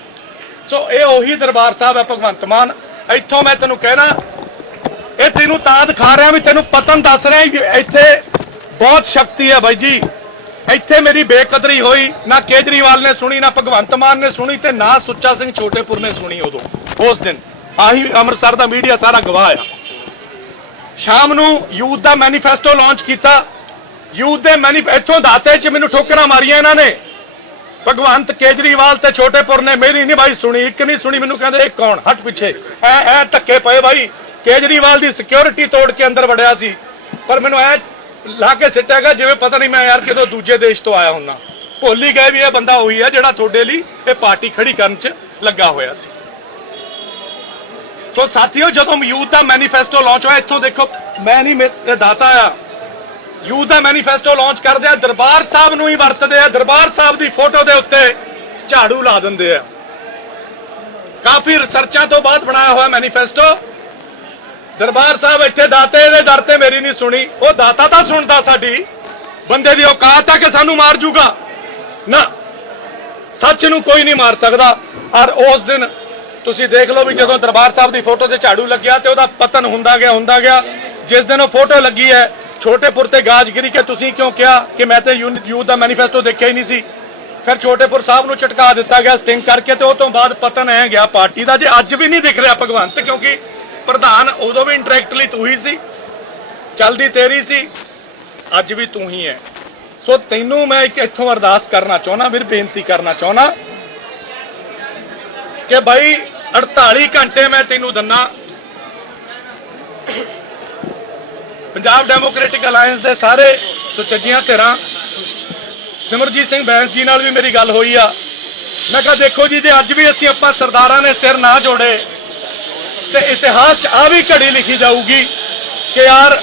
ਸੋ ਇਹ ਉਹੀ ਦਰਬਾਰ ਸਾਹਿਬ ਹੈ ਭਗਵੰਤ ਮਾਨ। ਇੱਥੋਂ ਮੈਂ ਤੈਨੂੰ ਕਹਿਣਾ, ਇਹ ਤੈਨੂੰ ਤਾਂ ਦਿਖਾ ਰਿਹਾ ਵੀ ਤੈਨੂੰ ਪਤਨ ਦੱਸ ਰਿਹਾ ਕਿ ਇੱਥੇ ਬਹੁਤ ਸ਼ਕਤੀ ਹੈ ਬਾਈ ਜੀ। ਇੱਥੇ ਮੇਰੀ ਬੇਕਦਰੀ ਹੋਈ, ਨਾ ਕੇਜਰੀਵਾਲ ਨੇ ਸੁਣੀ, ਨਾ ਭਗਵੰਤ ਮਾਨ ਨੇ ਸੁਣੀ ਤੇ ਨਾ ਸੁੱਚਾ ਸਿੰਘ ਛੋਟੇਪੁਰ ਨੇ ਸੁਣੀ ਉਦੋਂ, ਉਸ ਦਿਨ। ਆਹੀ ਅੰਮ੍ਰਿਤਸਰ ਦਾ ਮੀਡੀਆ ਸਾਰਾ ਗਵਾਹ ਆ। ਸ਼ਾਮ ਨੂੰ ਯੂਥ ਦਾ ਮੈਨੀਫੈਸਟੋ ਲਾਂਚ ਕੀਤਾ ਯੂਥ ਦੇ ਮੈਨੀਫੈਸਟੋ ਦਾਤੇ 'ਚ ਮੈਨੂੰ ਠੋਕਰਾਂ ਮਾਰੀਆਂ ਇਹਨਾਂ ਨੇ। ਭਗਵੰਤ ਕੇਜਰੀਵਾਲ ਤੇ ਛੋਟੇਪੁਰ ਨੇ, ਮੇਰੀ ਨਹੀਂ ਭਾਈ ਸੁਣੀ, ਇੱਕ ਨਹੀਂ ਸੁਣੀ, ਮੈਨੂੰ ਕਹਿੰਦੇ ਇਹ ਕੌਣ? ਹਟ ਪਿੱਛੇ। ਐ ਐ ਧੱਕੇ ਪਏ ਭਾਈ ਕੇਜਰੀਵਾਲ ਦੀ ਸਿਕਿਉਰਿਟੀ ਤੋੜ ਕੇ ਅੰਦਰ ਵੜਿਆ ਸੀ। ਪਰ ਮੈਨੂੰ ਐ ਲਾ ਕੇ ਸਿੱਟਿਆਗਾ ਜਿਵੇਂ ਪਤਾ ਨਹੀਂ ਮੈਂ ਯਾਰ ਕਿਤੋਂ ਦੂਜੇ ਦੇਸ਼ ਤੋਂ ਆਇਆ ਹੁੰਨਾ। ਭੁੱਲ ਹੀ ਗਏ ਵੀ ਇਹ ਬੰਦਾ ਉਹੀ ਹੈ ਜਿਹੜਾ ਤੁਹਾਡੇ ਲਈ ਇਹ ਪਾਰਟੀ ਖੜੀ ਕਰਨ 'ਚ ਲੱਗਾ ਹੋਇਆ ਸੀ। ਸੋ ਸਾਥੀਓ, ਜਦੋਂ ਯੂਥ ਦਾ ਮੈਨੀਫੈਸਟੋ ਲਾਂਚ ਹੋਇਆ, ਇੱਥੋਂ ਦੇਖੋ, ਮੈਂ ਨਹੀਂ ਮੇ- ਦਾਤਾ ਆ। ਯੂਥ ਦਾ ਮੈਨੀਫੈਸਟੋ ਲਾਂਚ ਕਰਦੇ ਆ, ਦਰਬਾਰ ਸਾਹਿਬ ਨੂੰ ਹੀ ਵਰਤਦੇ ਆ, ਦਰਬਾਰ ਸਾਹਿਬ ਦੀ ਫੋਟੋ ਦੇ ਉੱਤੇ ਝਾੜੂ ਲਾ ਦਿੰਦੇ ਆ। ਕਾਫੀ ਰਿਸਰਚਾਂ ਤੋਂ ਬਾਅਦ ਬਣਾਇਆ ਹੋਇਆ ਮੈਨੀਫੈਸਟੋ। ਦਰਬਾਰ ਸਾਹਿਬ ਇੱਥੇ ਦਾਤੇ ਦੇ ਦਰ ਤੇ ਮੇਰੀ ਨਹੀਂ ਸੁਣੀ। ਉਹ ਦਾਤਾ ਤਾਂ ਸੁਣਦਾ ਸਾਡੀ। ਬੰਦੇ ਦੀ ਔਕਾਤ ਆ ਕਿ ਸਾਨੂੰ ਮਾਰ ਜੂਗਾ। ਨਾ, ਸੱਚ ਨੂੰ ਕੋਈ ਨਹੀਂ ਮਾਰ ਸਕਦਾ। ਔਰ ਉਸ ਦਿਨ ਤੁਸੀਂ ਦੇਖ ਲਓ ਵੀ ਜਦੋਂ ਦਰਬਾਰ ਸਾਹਿਬ ਦੀ ਫੋਟੋ ਤੇ ਝਾੜੂ ਲੱਗਿਆ ਤੇ ਉਹਦਾ ਪਤਨ ਹੁੰਦਾ ਗਿਆ ਹੁੰਦਾ ਗਿਆ। ਜਿਸ ਦਿਨ ਉਹ ਫੋਟੋ ਲੱਗੀ ਹੈ ਛੋਟੇਪੁਰ ਤੇ ਗਾਜਗਿਰੀ ਕਿ ਤੁਸੀਂ ਕਿਉਂ ਕਿਹਾ ਕਿ ਮੈਂ ਤੇ ਯੂਨਿਟ ਯੂਥ ਦਾ ਮੈਨੀਫੈਸਟੋ ਦੇਖਿਆ ਹੀ ਨਹੀਂ ਸੀ? ਫਿਰ ਛੋਟੇਪੁਰ ਸਾਹਿਬ ਨੂੰ ਝਟਕਾ ਦਿੱਤਾ ਗਿਆ ਸਟਿੰਗ ਕਰਕੇ ਤੇ ਉਹ ਤੋਂ ਬਾਅਦ ਪਤਨ ਐ ਗਿਆ ਪਾਰਟੀ ਦਾ। ਜੇ ਅੱਜ ਵੀ ਨਹੀਂ ਦਿਖ ਰਿਹਾ ਭਗਵੰਤ, ਕਿਉਂਕਿ ਪ੍ਰਧਾਨ ਉਦੋਂ ਵੀ ਇੰਟਰੈਕਟਲੀ ਤੂੰ ਹੀ ਸੀ, ਚਲਦੀ ਤੇਰੀ ਸੀ, ਅੱਜ ਵੀ ਤੂੰ ਹੀ ਹੈ। ਸੋ ਤੈਨੂੰ ਮੈਂ ਇੱਕ ਇੱਥੋਂ ਅਰਦਾਸ ਕਰਨਾ ਚਾਹੁੰਦਾ ਵੀਰ ਬੇਨਤੀ ਕਰਨਾ ਚਾਹੁੰਦਾ ਕਿ ਭਾਈ 48 ਘੰਟੇ ਮੈਂ ਤੈਨੂੰ ਦੰਨਾ। ਪੰਜਾਬ ਡੈਮੋਕ੍ਰੈਟਿਕ ਅਲਾਈਅੰਸ ਦੇ ਸਾਰੇ ਸੁਚੱਜੀਆਂ ਧਿਰਾਂ, ਸਿਮਰਜੀਤ ਸਿੰਘ ਬੈਂਸ ਜੀ ਨਾਲ ਵੀ ਮੇਰੀ ਗੱਲ ਹੋਈ ਆ। ਮੈਂ ਕਿਹਾ, ਦੇਖੋ ਜੀ, ਜੇ ਅੱਜ ਵੀ ਅਸੀਂ ਆਪਾਂ ਸਰਦਾਰਾਂ ਨੇ ਸਿਰ ਨਾ ਜੋੜੇ, ਤੇ ਇਤਿਹਾਸ 'ਚ ਆ ਵੀ ਘੜੀ ਲਿਖੀ ਜਾਊਗੀ ਕਿ ਯਾਰ,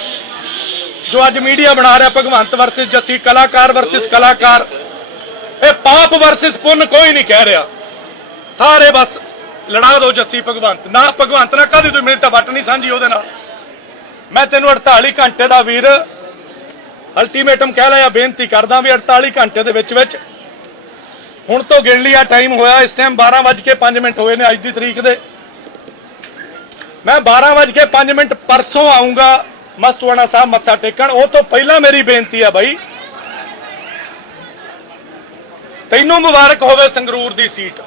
ਜੋ ਅੱਜ ਮੀਡੀਆ ਬਣਾ ਰਿਹਾ, ਭਗਵੰਤ ਵਰਸਸ ਜੱਸੀ ਕਲਾਕਾਰ ਵਰਸਸ ਕਲਾਕਾਰ, ਇਹ ਪਾਪ ਵਰਸਸ ਪੁੰਨ ਕੋਈ ਨਹੀਂ ਕਹਿ ਰਿਹਾ। ਸਾਰੇ ਬਸ ਲੜਾ ਦਿਓ ਜੱਸੀ ਭਗਵੰਤ। ਨਾ, ਭਗਵੰਤ ਨਾਲ ਕਾਹਦੀ ਤੂੰ ਮੇਰੀ ਤਾਂ ਵੱਟ ਨਹੀਂ ਸਾਂਝੀ ਉਹਦੇ ਨਾਲ? ਮੈਂ ਤੈਨੂੰ 48 ਘੰਟੇ ਦਾ ਵੀਰ ਅਲਟੀਮੇਟਮ ਕਹਿ ਲਿਆ, ਬੇਨਤੀ ਕਰਦਾ ਵੀ 48 ਘੰਟੇ ਦੇ ਵਿੱਚ ਵਿੱਚ। ਹੁਣ ਤੋਂ ਗਿਣ ਲਿਆ ਟਾਈਮ ਹੋਇਆ, ਇਸ ਟਾਈਮ 12:05 ਮਿੰਟ ਹੋਏ ਨੇ ਅੱਜ ਦੀ ਤਰੀਕ ਦੇ। ਮੈਂ 12:05 ਮਿੰਟ ਪਰਸੋਂ ਆਉਂਗਾ ਮਸਤਵਾਣਾ ਸਾਹਿਬ ਮੱਥਾ ਟੇਕਣ। ਉਹ ਤੋਂ ਪਹਿਲਾਂ ਮੇਰੀ ਬੇਨਤੀ ਆ ਬਾਈ, ਤੈਨੂੰ ਮੁਬਾਰਕ ਹੋਵੇ ਸੰਗਰੂਰ ਦੀ ਸੀਟ।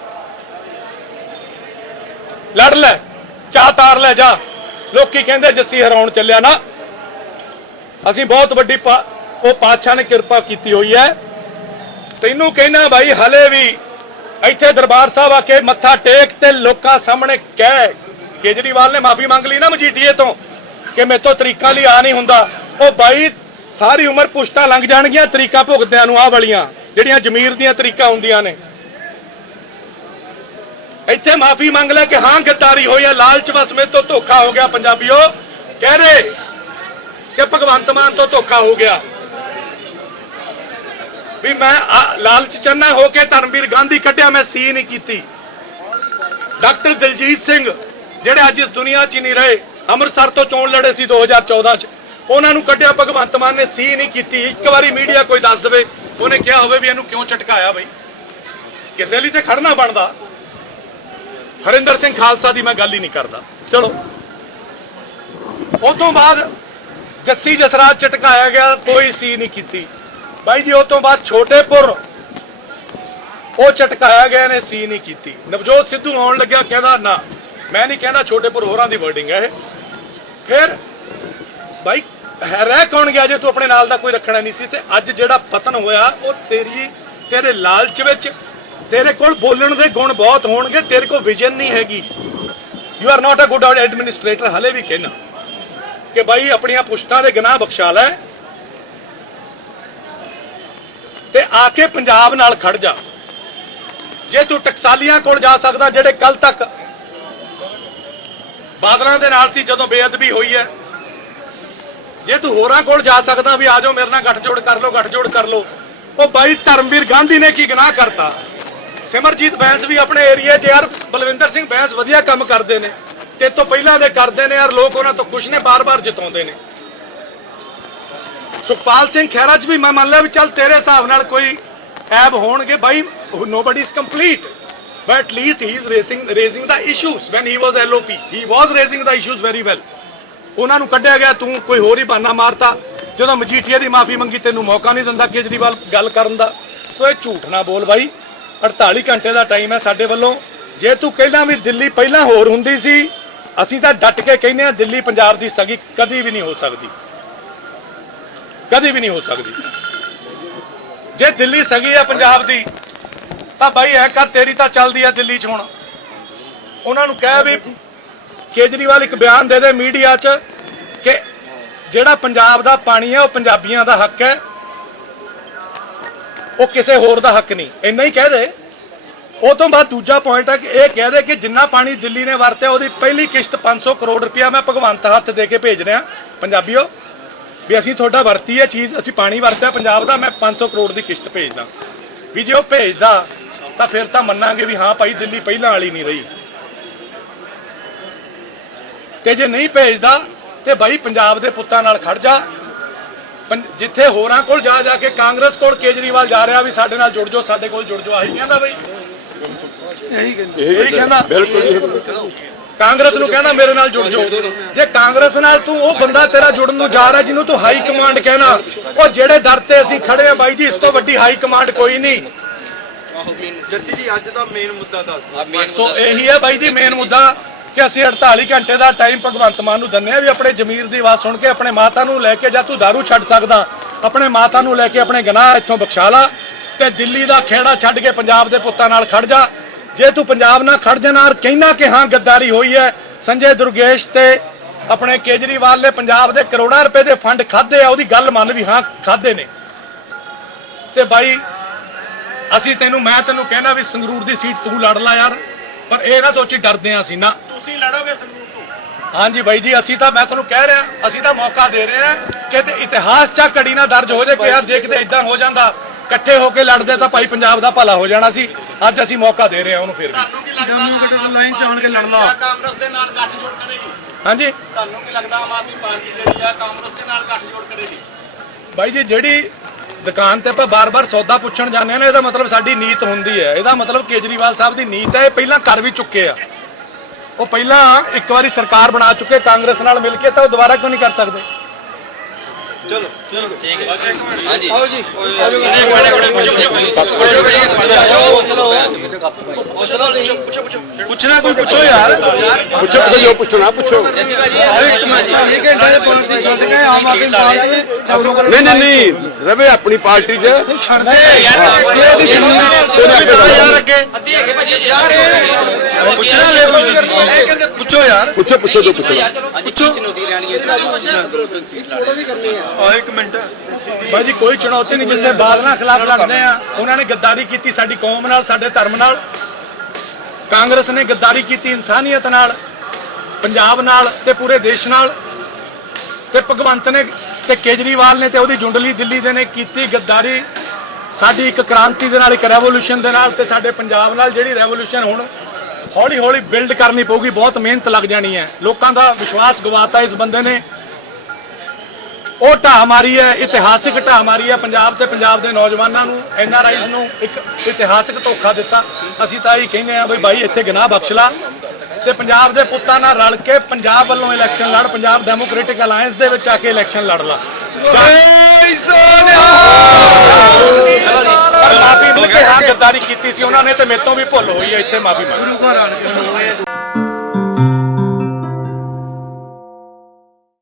ਲੜ ਲੈ, ਚਾਹ ਤਾਰ ਲੈ ਜਾ। ਲੋਕੀ ਕਹਿੰਦੇ ਜੱਸੀ ਹਰਾਉਣ ਚੱਲਿਆ ਨਾ। ਅਸੀਂ ਬਹੁਤ ਵੱਡੀ ਉਹ ਪਾਤਸ਼ਾਹ ਨੇ ਕਿਰਪਾ ਕੀਤੀ ਹੋਈ ਹੈ। ਤੈਨੂੰ ਕਹਿਣਾ ਭਾਈ ਹਲੇ ਵੀ ਇੱਥੇ ਦਰਬਾਰ ਸਾਹਿਬ ਆ ਕੇ ਮੱਥਾ ਟੇਕ ਤੇ ਲੋਕਾਂ ਸਾਹਮਣੇ ਕਹਿ। ਕੇਜਰੀਵਾਲ ਨੇ ਮਾਫੀ ਮੰਗ ਲਈ ਨਾ ਮਜੀਠੀਏ ਤੋਂ ਕਿ ਮੇਰੇ ਤੋਂ ਤਰੀਕਾ ਲਈ ਆ ਨਹੀਂ ਹੁੰਦਾ। ਉਹ ਬਾਈ, ਸਾਰੀ ਉਮਰ ਪੁਸ਼ਤਾ ਲੰਘ ਜਾਣਗੀਆਂ, ਤਰੀਕਾ ਭੁਗਤਿਆਂ ਨੂੰ ਆ ਵਾਲੀਆਂ, ਜਿਹੜੀਆਂ ਜ਼ਮੀਰ ਦੀਆਂ ਤਰੀਕਾ ਹੁੰਦੀਆਂ ਨੇ। ਇੱਥੇ ਮਾਫੀ ਮੰਗ ਲੈ ਕਿ ਹਾਂ ਗੱਦਾਰੀ ਹੋਈ ਹੈ, ਲਾਲਚ ਵਸ ਮੇ ਤੋਂ ਧੋਖਾ ਹੋ ਗਿਆ ਪੰਜਾਬੀਓ। ਕਹਿ ਰਹੇ ਕਿ ਭਗਵੰਤ ਮਾਨ ਤੋਂ ਧੋਖਾ ਹੋ ਗਿਆ। ਵੀ ਮੈਂ ਲਾਲਚ ਚੰਨਾ ਹੋ ਕੇ ਧਰਮਵੀਰ ਗਾਂਧੀ ਕੱਢਿਆ, ਮੈਂ ਸੀ ਨਹੀਂ ਕੀਤੀ। ਡਾਕਟਰ ਦਿਲਜੀਤ ਸਿੰਘ, ਜਿਹੜੇ ਅੱਜ ਇਸ ਦੁਨੀਆ 'ਚ ਹੀ ਨਹੀਂ ਰਹੇ, ਅੰਮ੍ਰਿਤਸਰ ਤੋਂ ਚੋਣ ਲੜੇ ਸੀ 2014 'ਚ। ਉਹਨਾਂ ਨੂੰ ਕੱਢਿਆ ਭਗਵੰਤ ਮਾਨ ਨੇ ਸੀ ਨਹੀਂ ਕੀਤੀ। ਇੱਕ ਵਾਰੀ ਮੀਡੀਆ ਕੋਈ ਦੱਸ ਦੇਵੇ, ਉਹਨੇ ਕਿਹਾ ਹੋਵੇ ਵੀ ਇਹਨੂੰ ਕਿਉਂ ਝਟਕਾਇਆ ਬਈ? ਕਿਸੇ ਲਈ ਤੇ ਖੜਨਾ ਬਣਦਾ। ਹਰਿੰਦਰ ਸਿੰਘ ਖਾਲਸਾ ਦੀ ਮੈਂ ਗੱਲ ਹੀ ਨਹੀਂ ਕਰਦਾ। ਚਲੋ। ਉਸ ਤੋਂ ਬਾਅਦ ਜੱਸੀ ਜਸਰਾਜ ਚਟਕਾਇਆ ਗਿਆ, ਕੋਈ ਸੀ ਨਹੀਂ ਕੀਤੀ। ਬਾਈ ਜੀ ਉਸ ਤੋਂ ਬਾਅਦ ਛੋਟੇਪੁਰ ਉਹ ਚਟਕਾਇਆ ਗਿਆ ਨੇ, ਸੀ ਨਹੀਂ ਕੀਤੀ। ਨਵਜੋਤ ਸਿੱਧੂ ਆਉਣ ਲੱਗਿਆ, ਕਹਿੰਦਾ ਨਾ, ਮੈਂ ਨਹੀਂ ਕਹਿੰਦਾ ਛੋਟੇਪੁਰ ਹੋਰਾਂ ਦੀ ਵਰਡਿੰਗ ਹੈ ਇਹ। ਫਿਰ ਬਾਈ ਹੈ ਰਹਿ ਕੌਣ ਗਿਆ ਜੇ ਤੂੰ ਆਪਣੇ ਨਾਲ ਦਾ ਕੋਈ ਰੱਖਣਾ ਨਹੀਂ ਸੀ? ਤੇ ਅੱਜ ਜਿਹੜਾ ਪਤਨ ਹੋਇਆ, ਉਹ ਤੇਰੀ, ਤੇਰੇ ਲਾਲਚ ਵਿੱਚ ਤੇਰੇ ਕੋਲ ਬੋਲਣ ਦੇ ਗੁਣ ਬਹੁਤ ਹੋਣਗੇ, ਤੇਰੇ ਕੋਲ ਵਿਜ਼ਨ ਨਹੀਂ ਹੈਗੀ। You are not a good administrator ਹਲੇ ਵੀ ਕਹਿਣਾ ਕਿ ਬਾਈ, ਆਪਣੀਆਂ ਪੁਸ਼ਤਾਂ ਦੇ ਗੁਨਾਹ ਬਖਸ਼ਾ ਲੈ ਤੇ ਆ ਕੇ ਪੰਜਾਬ ਨਾਲ ਖੜ ਜਾ। ਜੇ ਤੂੰ ਟਕਸਾਲੀਆਂ ਕੋਲ ਜਾ ਸਕਦਾ, ਜਿਹੜੇ ਕੱਲ ਤੱਕ ਬਾਦਲਾਂ ਦੇ ਨਾਲ ਸੀ, ਜਦੋਂ ਬੇਅਦਬੀ ਹੋਈ ਹੈ, ਜੇ ਤੂੰ ਹੋਰਾਂ ਕੋਲ ਜਾ ਸਕਦਾ ਵੀ ਆ ਜਾਓ, ਮੇਰੇ ਨਾਲ ਗੱਠਜੋੜ ਕਰ ਲਓ, ਗੱਠਜੋੜ ਕਰ ਲਓ, ਉਹ ਬਾਈ ਧਰਮਵੀਰ ਗਾਂਧੀ ਨੇ ਕੀ ਗੁਨਾਹ ਕਰਤਾ? ਸਿਮਰਜੀਤ ਬੈਂਸ ਵੀ ਆਪਣੇ ਏਰੀਆ 'ਚ ਯਾਰ ਬਲਵਿੰਦਰ ਸਿੰਘ ਬੈਂਸ ਵਧੀਆ ਕੰਮ ਕਰਦੇ ਨੇ। ਤੇ ਤੋਂ ਪਹਿਲਾਂ ਦੇ ਕਰਦੇ ਨੇ ਯਾਰ, ਲੋਕ ਉਹਨਾਂ ਤੋਂ ਖੁਸ਼ ਨੇ, ਬਾਰ-ਬਾਰ ਜਿਤਾਉਂਦੇ ਨੇ। ਸੁਖਪਾਲ ਸਿੰਘ ਖਹਿਰਾ 'ਚ ਵੀ ਮੈਂ ਮੰਨ ਲਿਆ ਵੀ ਚੱਲ ਤੇਰੇ ਹਿਸਾਬ ਨਾਲ ਕੋਈ ਐਬ ਹੋਣਗੇ। ਬਾਈ nobody is complete but at least he is raising raising the issues. When he was LOP he was raising the issues very well. ਉਹਨਾਂ ਨੂੰ ਕੱਢਿਆ ਗਿਆ, ਤੂੰ ਕੋਈ ਹੋਰ ਹੀ ਬਹਾਨਾ ਮਾਰਤਾ। ਜਦੋਂ ਮਜੀਠੀਆ ਦੀ ਮਾਫੀ ਮੰਗੀ, ਤੈਨੂੰ ਮੌਕਾ ਨਹੀਂ ਦਿੰਦਾ ਕੇਜਰੀਵਾਲ ਗੱਲ ਕਰਨ ਦਾ। ਸੋ ਇਹ ਝੂਠ ਨਾ ਬੋਲ ਬਾਈ। 48 ਘੰਟੇ ਦਾ ਟਾਈਮ ਹੈ ਸਾਡੇ ਵੱਲੋਂ। ਜੇ ਤੂੰ ਕਹਿੰਦਾ ਵੀ ਦਿੱਲੀ ਪਹਿਲਾਂ ਹੋਰ ਹੁੰਦੀ ਸੀ, ਅਸੀਂ ਤਾਂ ਡਟ ਕੇ ਕਹਿੰਦੇ ਆ ਦਿੱਲੀ ਪੰਜਾਬ ਦੀ ਸਗੀ ਕਦੀ ਵੀ ਨਹੀਂ ਹੋ ਸਕਦੀ। ਕਦੀ ਵੀ ਨਹੀਂ ਹੋ ਸਕਦੀ। ਜੇ ਦਿੱਲੀ ਸਗੀ ਹੈ ਪੰਜਾਬ ਦੀ, ਤਾਂ ਬਾਈ ਐ ਕਰ, ਤੇਰੀ ਤਾਂ ਚੱਲਦੀ ਆ ਦਿੱਲੀ 'ਚ ਹੁਣ। ਉਹਨਾਂ ਨੂੰ ਕਹਿ ਵੀ ਕੇਜਰੀਵਾਲ ਇੱਕ ਬਿਆਨ ਦੇ ਦੇ ਮੀਡੀਆ 'ਚ ਕਿ ਜਿਹੜਾ ਪੰਜਾਬ ਦਾ ਪਾਣੀ ਹੈ, ਉਹ ਪੰਜਾਬੀਆਂ ਦਾ ਹੱਕ ਹੈ। ਉਹ ਕਿਸੇ ਹੋਰ ਦਾ ਹੱਕ ਨਹੀਂ। ਇੰਨਾ ਹੀ ਕਹਿ ਦੇ। ਉਹ ਤੋਂ ਬਾਅਦ ਦੂਜਾ ਪੁਆਇੰਟ ਹੈ ਕਿ ਇਹ ਕਹਿ ਦੇ ਕਿ ਜਿੰਨਾ ਪਾਣੀ ਦਿੱਲੀ ਨੇ ਵਰਤਿਆ, ਉਹਦੀ ਪਹਿਲੀ ਕਿਸ਼ਤ 500 ਕਰੋੜ ਰੁਪਇਆ ਮੈਂ ਭਗਵੰਤ ਹੱਥ ਦੇ ਕੇ ਭੇਜ ਰਿਹਾ ਪੰਜਾਬੀਓ, ਵੀ ਅਸੀਂ ਤੁਹਾਡਾ ਵਰਤੀ ਹੈ ਚੀਜ਼, ਅਸੀਂ ਪਾਣੀ ਵਰਤਿਆ, ਪੰਜਾਬ ਦਾ ਮੈਂ 500 ਕਰੋੜ ਦੀ ਕਿਸ਼ਤ ਭੇਜਦਾ। ਵੀ ਜੇ ਉਹ ਭੇਜਦਾ, ਤਾਂ ਫਿਰ ਤਾਂ ਮੰਨਾਂਗੇ ਵੀ ਹਾਂ ਭਾਈ, ਦਿੱਲੀ ਪਹਿਲਾਂ ਵਾਲੀ ਨਹੀਂ ਰਹੀ। ਤੇ ਜੇ ਨਹੀਂ ਭੇਜਦਾ, ਤੇ ਭਾਈ ਪੰਜਾਬ ਦੇ ਪੁੱਤਾਂ ਨਾਲ ਖੜ ਜਾ। ਜਿੱਥੇ ਹੋਰਾਂ ਕੋਲ ਜਾ ਜਾ ਕੇ ਕਾਂਗਰਸ ਕੋਲ ਕੇਜਰੀਵਾਲ ਜਾ ਰਿਹਾ ਵੀ ਸਾਡੇ ਨਾਲ ਜੁੜ ਜਾਓ ਸਾਡੇ ਕੋਲ ਜੁੜ ਜਾਓ ਆਹੀ ਕਹਿੰਦਾ ਬਈ। ਇਹੀ ਕਹਿੰਦਾ। ਬਿਲਕੁਲ ਕਾਂਗਰਸ ਨੂੰ ਕਹਿੰਦਾ ਮੇਰੇ ਨਾਲ ਜੁੜ ਜਾਓ। ਜੇ ਕਾਂਗਰਸ ਨਾਲ ਤੂੰ ਉਹ ਬੰਦਾ ਤੇਰਾ ਜੁੜਨ ਨੂੰ ਜਾ ਰਿਹਾ ਜਿਹਨੂੰ ਤੂੰ ਹਾਈ ਕਮਾਂਡ ਕਹਿਣਾ ਉਹ ਜਿਹੜੇ ਦਰ ਤੇ ਅਸੀਂ ਖੜੇ ਆ ਬਾਈ ਜੀ ਇਸ ਤੋਂ ਵੱਡੀ ਹਾਈ ਕਮਾਂਡ ਕੋਈ ਨਹੀਂ। ਜੱਸੀ ਜੀ ਅੱਜ ਦਾ ਮੇਨ ਮੁੱਦਾ ਦੱਸ ਸੋ ਇਹੀ ਹੈ ਬਾਈ ਜੀ ਮੇਨ ਮੁੱਦਾ। ਕਿ ਅਸੀਂ 48 ਘੰਟੇ ਦਾ ਟਾਈਮ ਭਗਵੰਤ ਮਾਨ ਨੂੰ ਦਿੰਨੇ ਆ ਵੀ ਆਪਣੇ ਜ਼ਮੀਰ ਦੀ ਆਵਾਜ਼ ਸੁਣ ਕੇ ਆਪਣੇ ਮਾਤਾ ਨੂੰ ਲੈ ਕੇ ਜਾਂ ਤੂੰ दारू ਛੱਡ ਸਕਦਾ। ਆਪਣੇ ਮਾਤਾ ਨੂੰ ਲੈ ਕੇ ਆਪਣੇ ਗਨਾਹ ਇੱਥੋਂ ਬਖਸ਼ਾ ਲਾ ਤੇ ਦਿੱਲੀ ਦਾ ਖੇੜਾ ਛੱਡ ਕੇ ਪੰਜਾਬ ਦੇ ਪੁੱਤਾਂ ਨਾਲ ਖੜ ਜਾ। ਜੇ ਤੂੰ ਪੰਜਾਬ ਨਾਲ ਖੜ ਜਾਣਾ ਔਰ ਕਹਿਣਾ ਕਿ ਹਾਂ ਗੱਦਾਰੀ ਹੋਈ ਹੈ, ਸੰਜੇ ਦੁਰਗੇਸ਼ ਤੇ ਆਪਣੇ ਕੇਜਰੀਵਾਲ ਨੇ ਪੰਜਾਬ ਦੇ ਕਰੋੜਾਂ ਰੁਪਏ ਦੇ ਫੰਡ ਖਾਦੇ ਆ, ਉਹਦੀ ਗੱਲ ਮੰਨ ਵੀ ਹਾਂ ਖਾਦੇ ਨੇ। ਤੇ ਬਾਈ, ਅਸੀਂ ਤੈਨੂੰ, ਮੈਂ ਤੈਨੂੰ ਕਹਿਣਾ ਵੀ ਸੰਗਰੂਰ ਦੀ ਸੀਟ ਤੂੰ ਲੜ ਲੈ ਯਾਰ। ਪਰ ਇਹ ਨਾ ਸੋਚੀ ਡਰਦੇ ਆ ਅਸੀਂ ਨਾ। ਤੁਸੀਂ ਲੜੋਗੇ ਸੰਗਰੂਰ ਤੋਂ? ਹਾਂਜੀ ਬਾਈ ਜੀ ਅਸੀਂ ਤਾਂ ਮੈਂ ਤੁਹਾਨੂੰ ਕਹਿ ਰਿਹਾ ਅਸੀਂ ਤਾਂ ਮੌਕਾ ਦੇ ਰਹੇ ਹਾਂ ਕਿ ਤੇ ਇਤਿਹਾਸ 'ਚ ਆਹ ਘੜੀ ਨਾ ਦਰਜ ਹੋ ਜੇ ਕਿ ਯਾਰ ਜੇ ਕਿਤੇ ਇਦਾਂ ਹੋ ਜਾਂਦਾ ਇਕੱਠੇ ਹੋ ਕੇ ਲੜਦੇ ਤਾਂ ਭਾਈ ਪੰਜਾਬ ਦਾ ਭਲਾ ਹੋ ਜਾਣਾ ਸੀ। ਅੱਜ ਅਸੀਂ ਮੌਕਾ ਦੇ ਰਹੇ ਹਾਂ ਉਹਨੂੰ ਫਿਰ ਵੀ। ਤੁਹਾਨੂੰ ਕੀ ਲੱਗਦਾ ਜੰਮੂ ਲਾਈਨ 'ਚ ਆਣ ਕੇ ਲੜ ਲਾ। ਕਾਂਗਰਸ ਦੇ ਨਾਲ ਗੱਠਜੋੜ ਕਰੇਗੀ? ਹਾਂਜੀ। ਤੁਹਾਨੂੰ ਕੀ ਲੱਗਦਾ ਆਮ ਆਦਮੀ ਪਾਰਟੀ ਜਿਹੜੀ ਆ ਕਾਂਗਰਸ ਦੇ ਨਾਲ ਗੱਠਜੋੜ ਕਰੇਗੀ? ਬਾਈ ਜੀ ਜਿਹੜੀ ਦੁਕਾਨ ਤੇ ਆਪਾਂ ਬਾਰ-ਬਾਰ ਸੌਦਾ ਪੁੱਛਣ ਜਾਂਦੇ ਆ ਨਾ, ਇਹਦਾ ਮਤਲਬ ਸਾਡੀ ਨੀਤ ਹੁੰਦੀ ਹੈ। ਇਹਦਾ ਮਤਲਬ ਕੇਜਰੀਵਾਲ ਸਾਹਿਬ ਦੀ ਨੀਤ ਹੈ, ਇਹ ਪਹਿਲਾਂ ਕਰ ਵੀ ਚੁੱਕੇ ਆ। ਉਹ ਪਹਿਲਾਂ ਇੱਕ ਵਾਰੀ ਸਰਕਾਰ ਬਣਾ ਚੁੱਕੇ, ਕਾਂਗਰਸ ਨਾਲ ਮਿਲ ਕੇ ਤਾਂ ਉਹ ਦੁਬਾਰਾ ਕਿਉਂ ਨਹੀਂ ਕਰ ਸਕਦੇ? ਚਲੋ ਠੀਕ ਹੈ ਹਾਂਜੀ ਆਓ ਜੀ ਆਜੋ ਪੁੱਛਣਾ ਕੋਈ ਪੁੱਛੋ ਯਾਰ ਪੁੱਛੋ ਪੁੱਛੋ ਪੁੱਛਣਾ ਪੁੱਛੋ ਇੱਕ ਮਿੰਟ ਇਹ ਘੰਟੇ ਦੇ ਪਾਰਟੀ ਛੱਡ ਕੇ ਆਮ ਆਦਮੀ ਪਾਰਟੀ ਨਹੀਂ ਨਹੀਂ ਨਹੀਂ ਰਵੇ ਆਪਣੀ ਪਾਰਟੀ 'ਚ ਛੱਡਦੇ ਯਾਰ ਇਹਦੀ ਸੁਣੋ ਤਾਂ ਯਾਰ ਅੱਗੇ ਯਾਰ ਇਹ ਪੁੱਛਣਾ ਲੈ ਕੋਈ ਤੁਸੀਂ ਪੁੱਛੋ ਯਾਰ ਪੁੱਛੋ ਪੁੱਛੋ ਜੋ ਪੁੱਛਣਾ ਪੁੱਛੋ ਆ ਇੱਕ ਮਿੰਟ। ਬਾਈ ਜੀ ਕੋਈ ਚੁਣੌਤੀ ਨਹੀਂ ਜਿੱਥੇ ਬਾਦਲਾਂ ਖਿਲਾਫ ਲੜਦੇ ਆ ਉਹਨਾਂ ਨੇ ਗੱਦਾਰੀ ਕੀਤੀ ਸਾਡੀ ਕੌਮ ਨਾਲ ਸਾਡੇ ਧਰਮ ਨਾਲ। ਕਾਂਗਰਸ ਨੇ ਗੱਦਾਰੀ ਕੀਤੀ ਇਨਸਾਨੀਅਤ ਨਾਲ ਪੰਜਾਬ ਨਾਲ ਤੇ ਪੂਰੇ ਦੇਸ਼ ਨਾਲ। ਤੇ ਭਗਵੰਤ ਨੇ ਤੇ ਕੇਜਰੀਵਾਲ ਨੇ ਤੇ ਉਹਦੀ ਜੁੰਡਲੀ ਦਿੱਲੀ ਦੇ ਨੇ ਕੀਤੀ ਗੱਦਾਰੀ। ਸਾਡੀ ਇੱਕ ਕ੍ਰਾਂਤੀ ਦੇ ਨਾਲ ਇੱਕ ਰੈਵੋਲੂਸ਼ਨ ਦੇ ਨਾਲ ਤੇ ਸਾਡੇ ਪੰਜਾਬ ਨਾਲ ਜਿਹੜੀ ਰੈਵੋਲੂਸ਼ਨ ਹੁਣ ਹੌਲੀ ਹੌਲੀ ਬਿਲਡ ਕਰਨੀ ਪਊਗੀ ਬਹੁਤ ਮਿਹਨਤ ਲੱਗ ਜਾਣੀ ਹੈ। ਲੋਕਾਂ ਦਾ ਵਿਸ਼ਵਾਸ ਗਵਾਤਾ ਇਸ ਬੰਦੇ ਨੇ। ਉਹ ਢਾਹ ਮਾਰੀ ਹੈ ਇਤਿਹਾਸਿਕ ਢਾਹ ਮਾਰੀ ਹੈ ਪੰਜਾਬ ਤੇ ਪੰਜਾਬ ਦੇ ਨੌਜਵਾਨਾਂ ਨੂੰ ਐਨਆਰਆਈਜ਼ ਨੂੰ ਇੱਕ ਇਤਿਹਾਸਿਕ ਧੋਖਾ ਦਿੱਤਾ। ਅਸੀਂ ਤਾਂ ਇਹ ਕਹਿੰਦੇ ਆ ਬਈ ਭਾਈ ਇੱਥੇ ਗੁਨਾਹ ਬਖਸ਼ ਲਾ। ਤੇ ਪੰਜਾਬ ਦੇ ਪੁੱਤਾਂ ਨਾਲ ਰਲ ਕੇ ਪੰਜਾਬ ਵੱਲੋਂ ਇਲੈਕਸ਼ਨ ਲੜ ਪੰਜਾਬ ਡੈਮੋਕ੍ਰੈਟਿਕ ਅਲਾਈਅੰਸ ਦੇ ਵਿੱਚ ਆ ਕੇ ਇਲੈਕਸ਼ਨ ਲੜ ਲਾ। ਮਾਫੀ ਮੰਗ ਹਾਂ ਗੱਦਾਰੀ ਕੀਤੀ ਸੀ ਉਹਨਾਂ ਨੇ ਤੇ ਮੇਤੋਂ ਵੀ ਭੁੱਲ ਹੋਈ ਹੈ ਇੱਥੇ ਮਾਫੀ ਮੰਗ।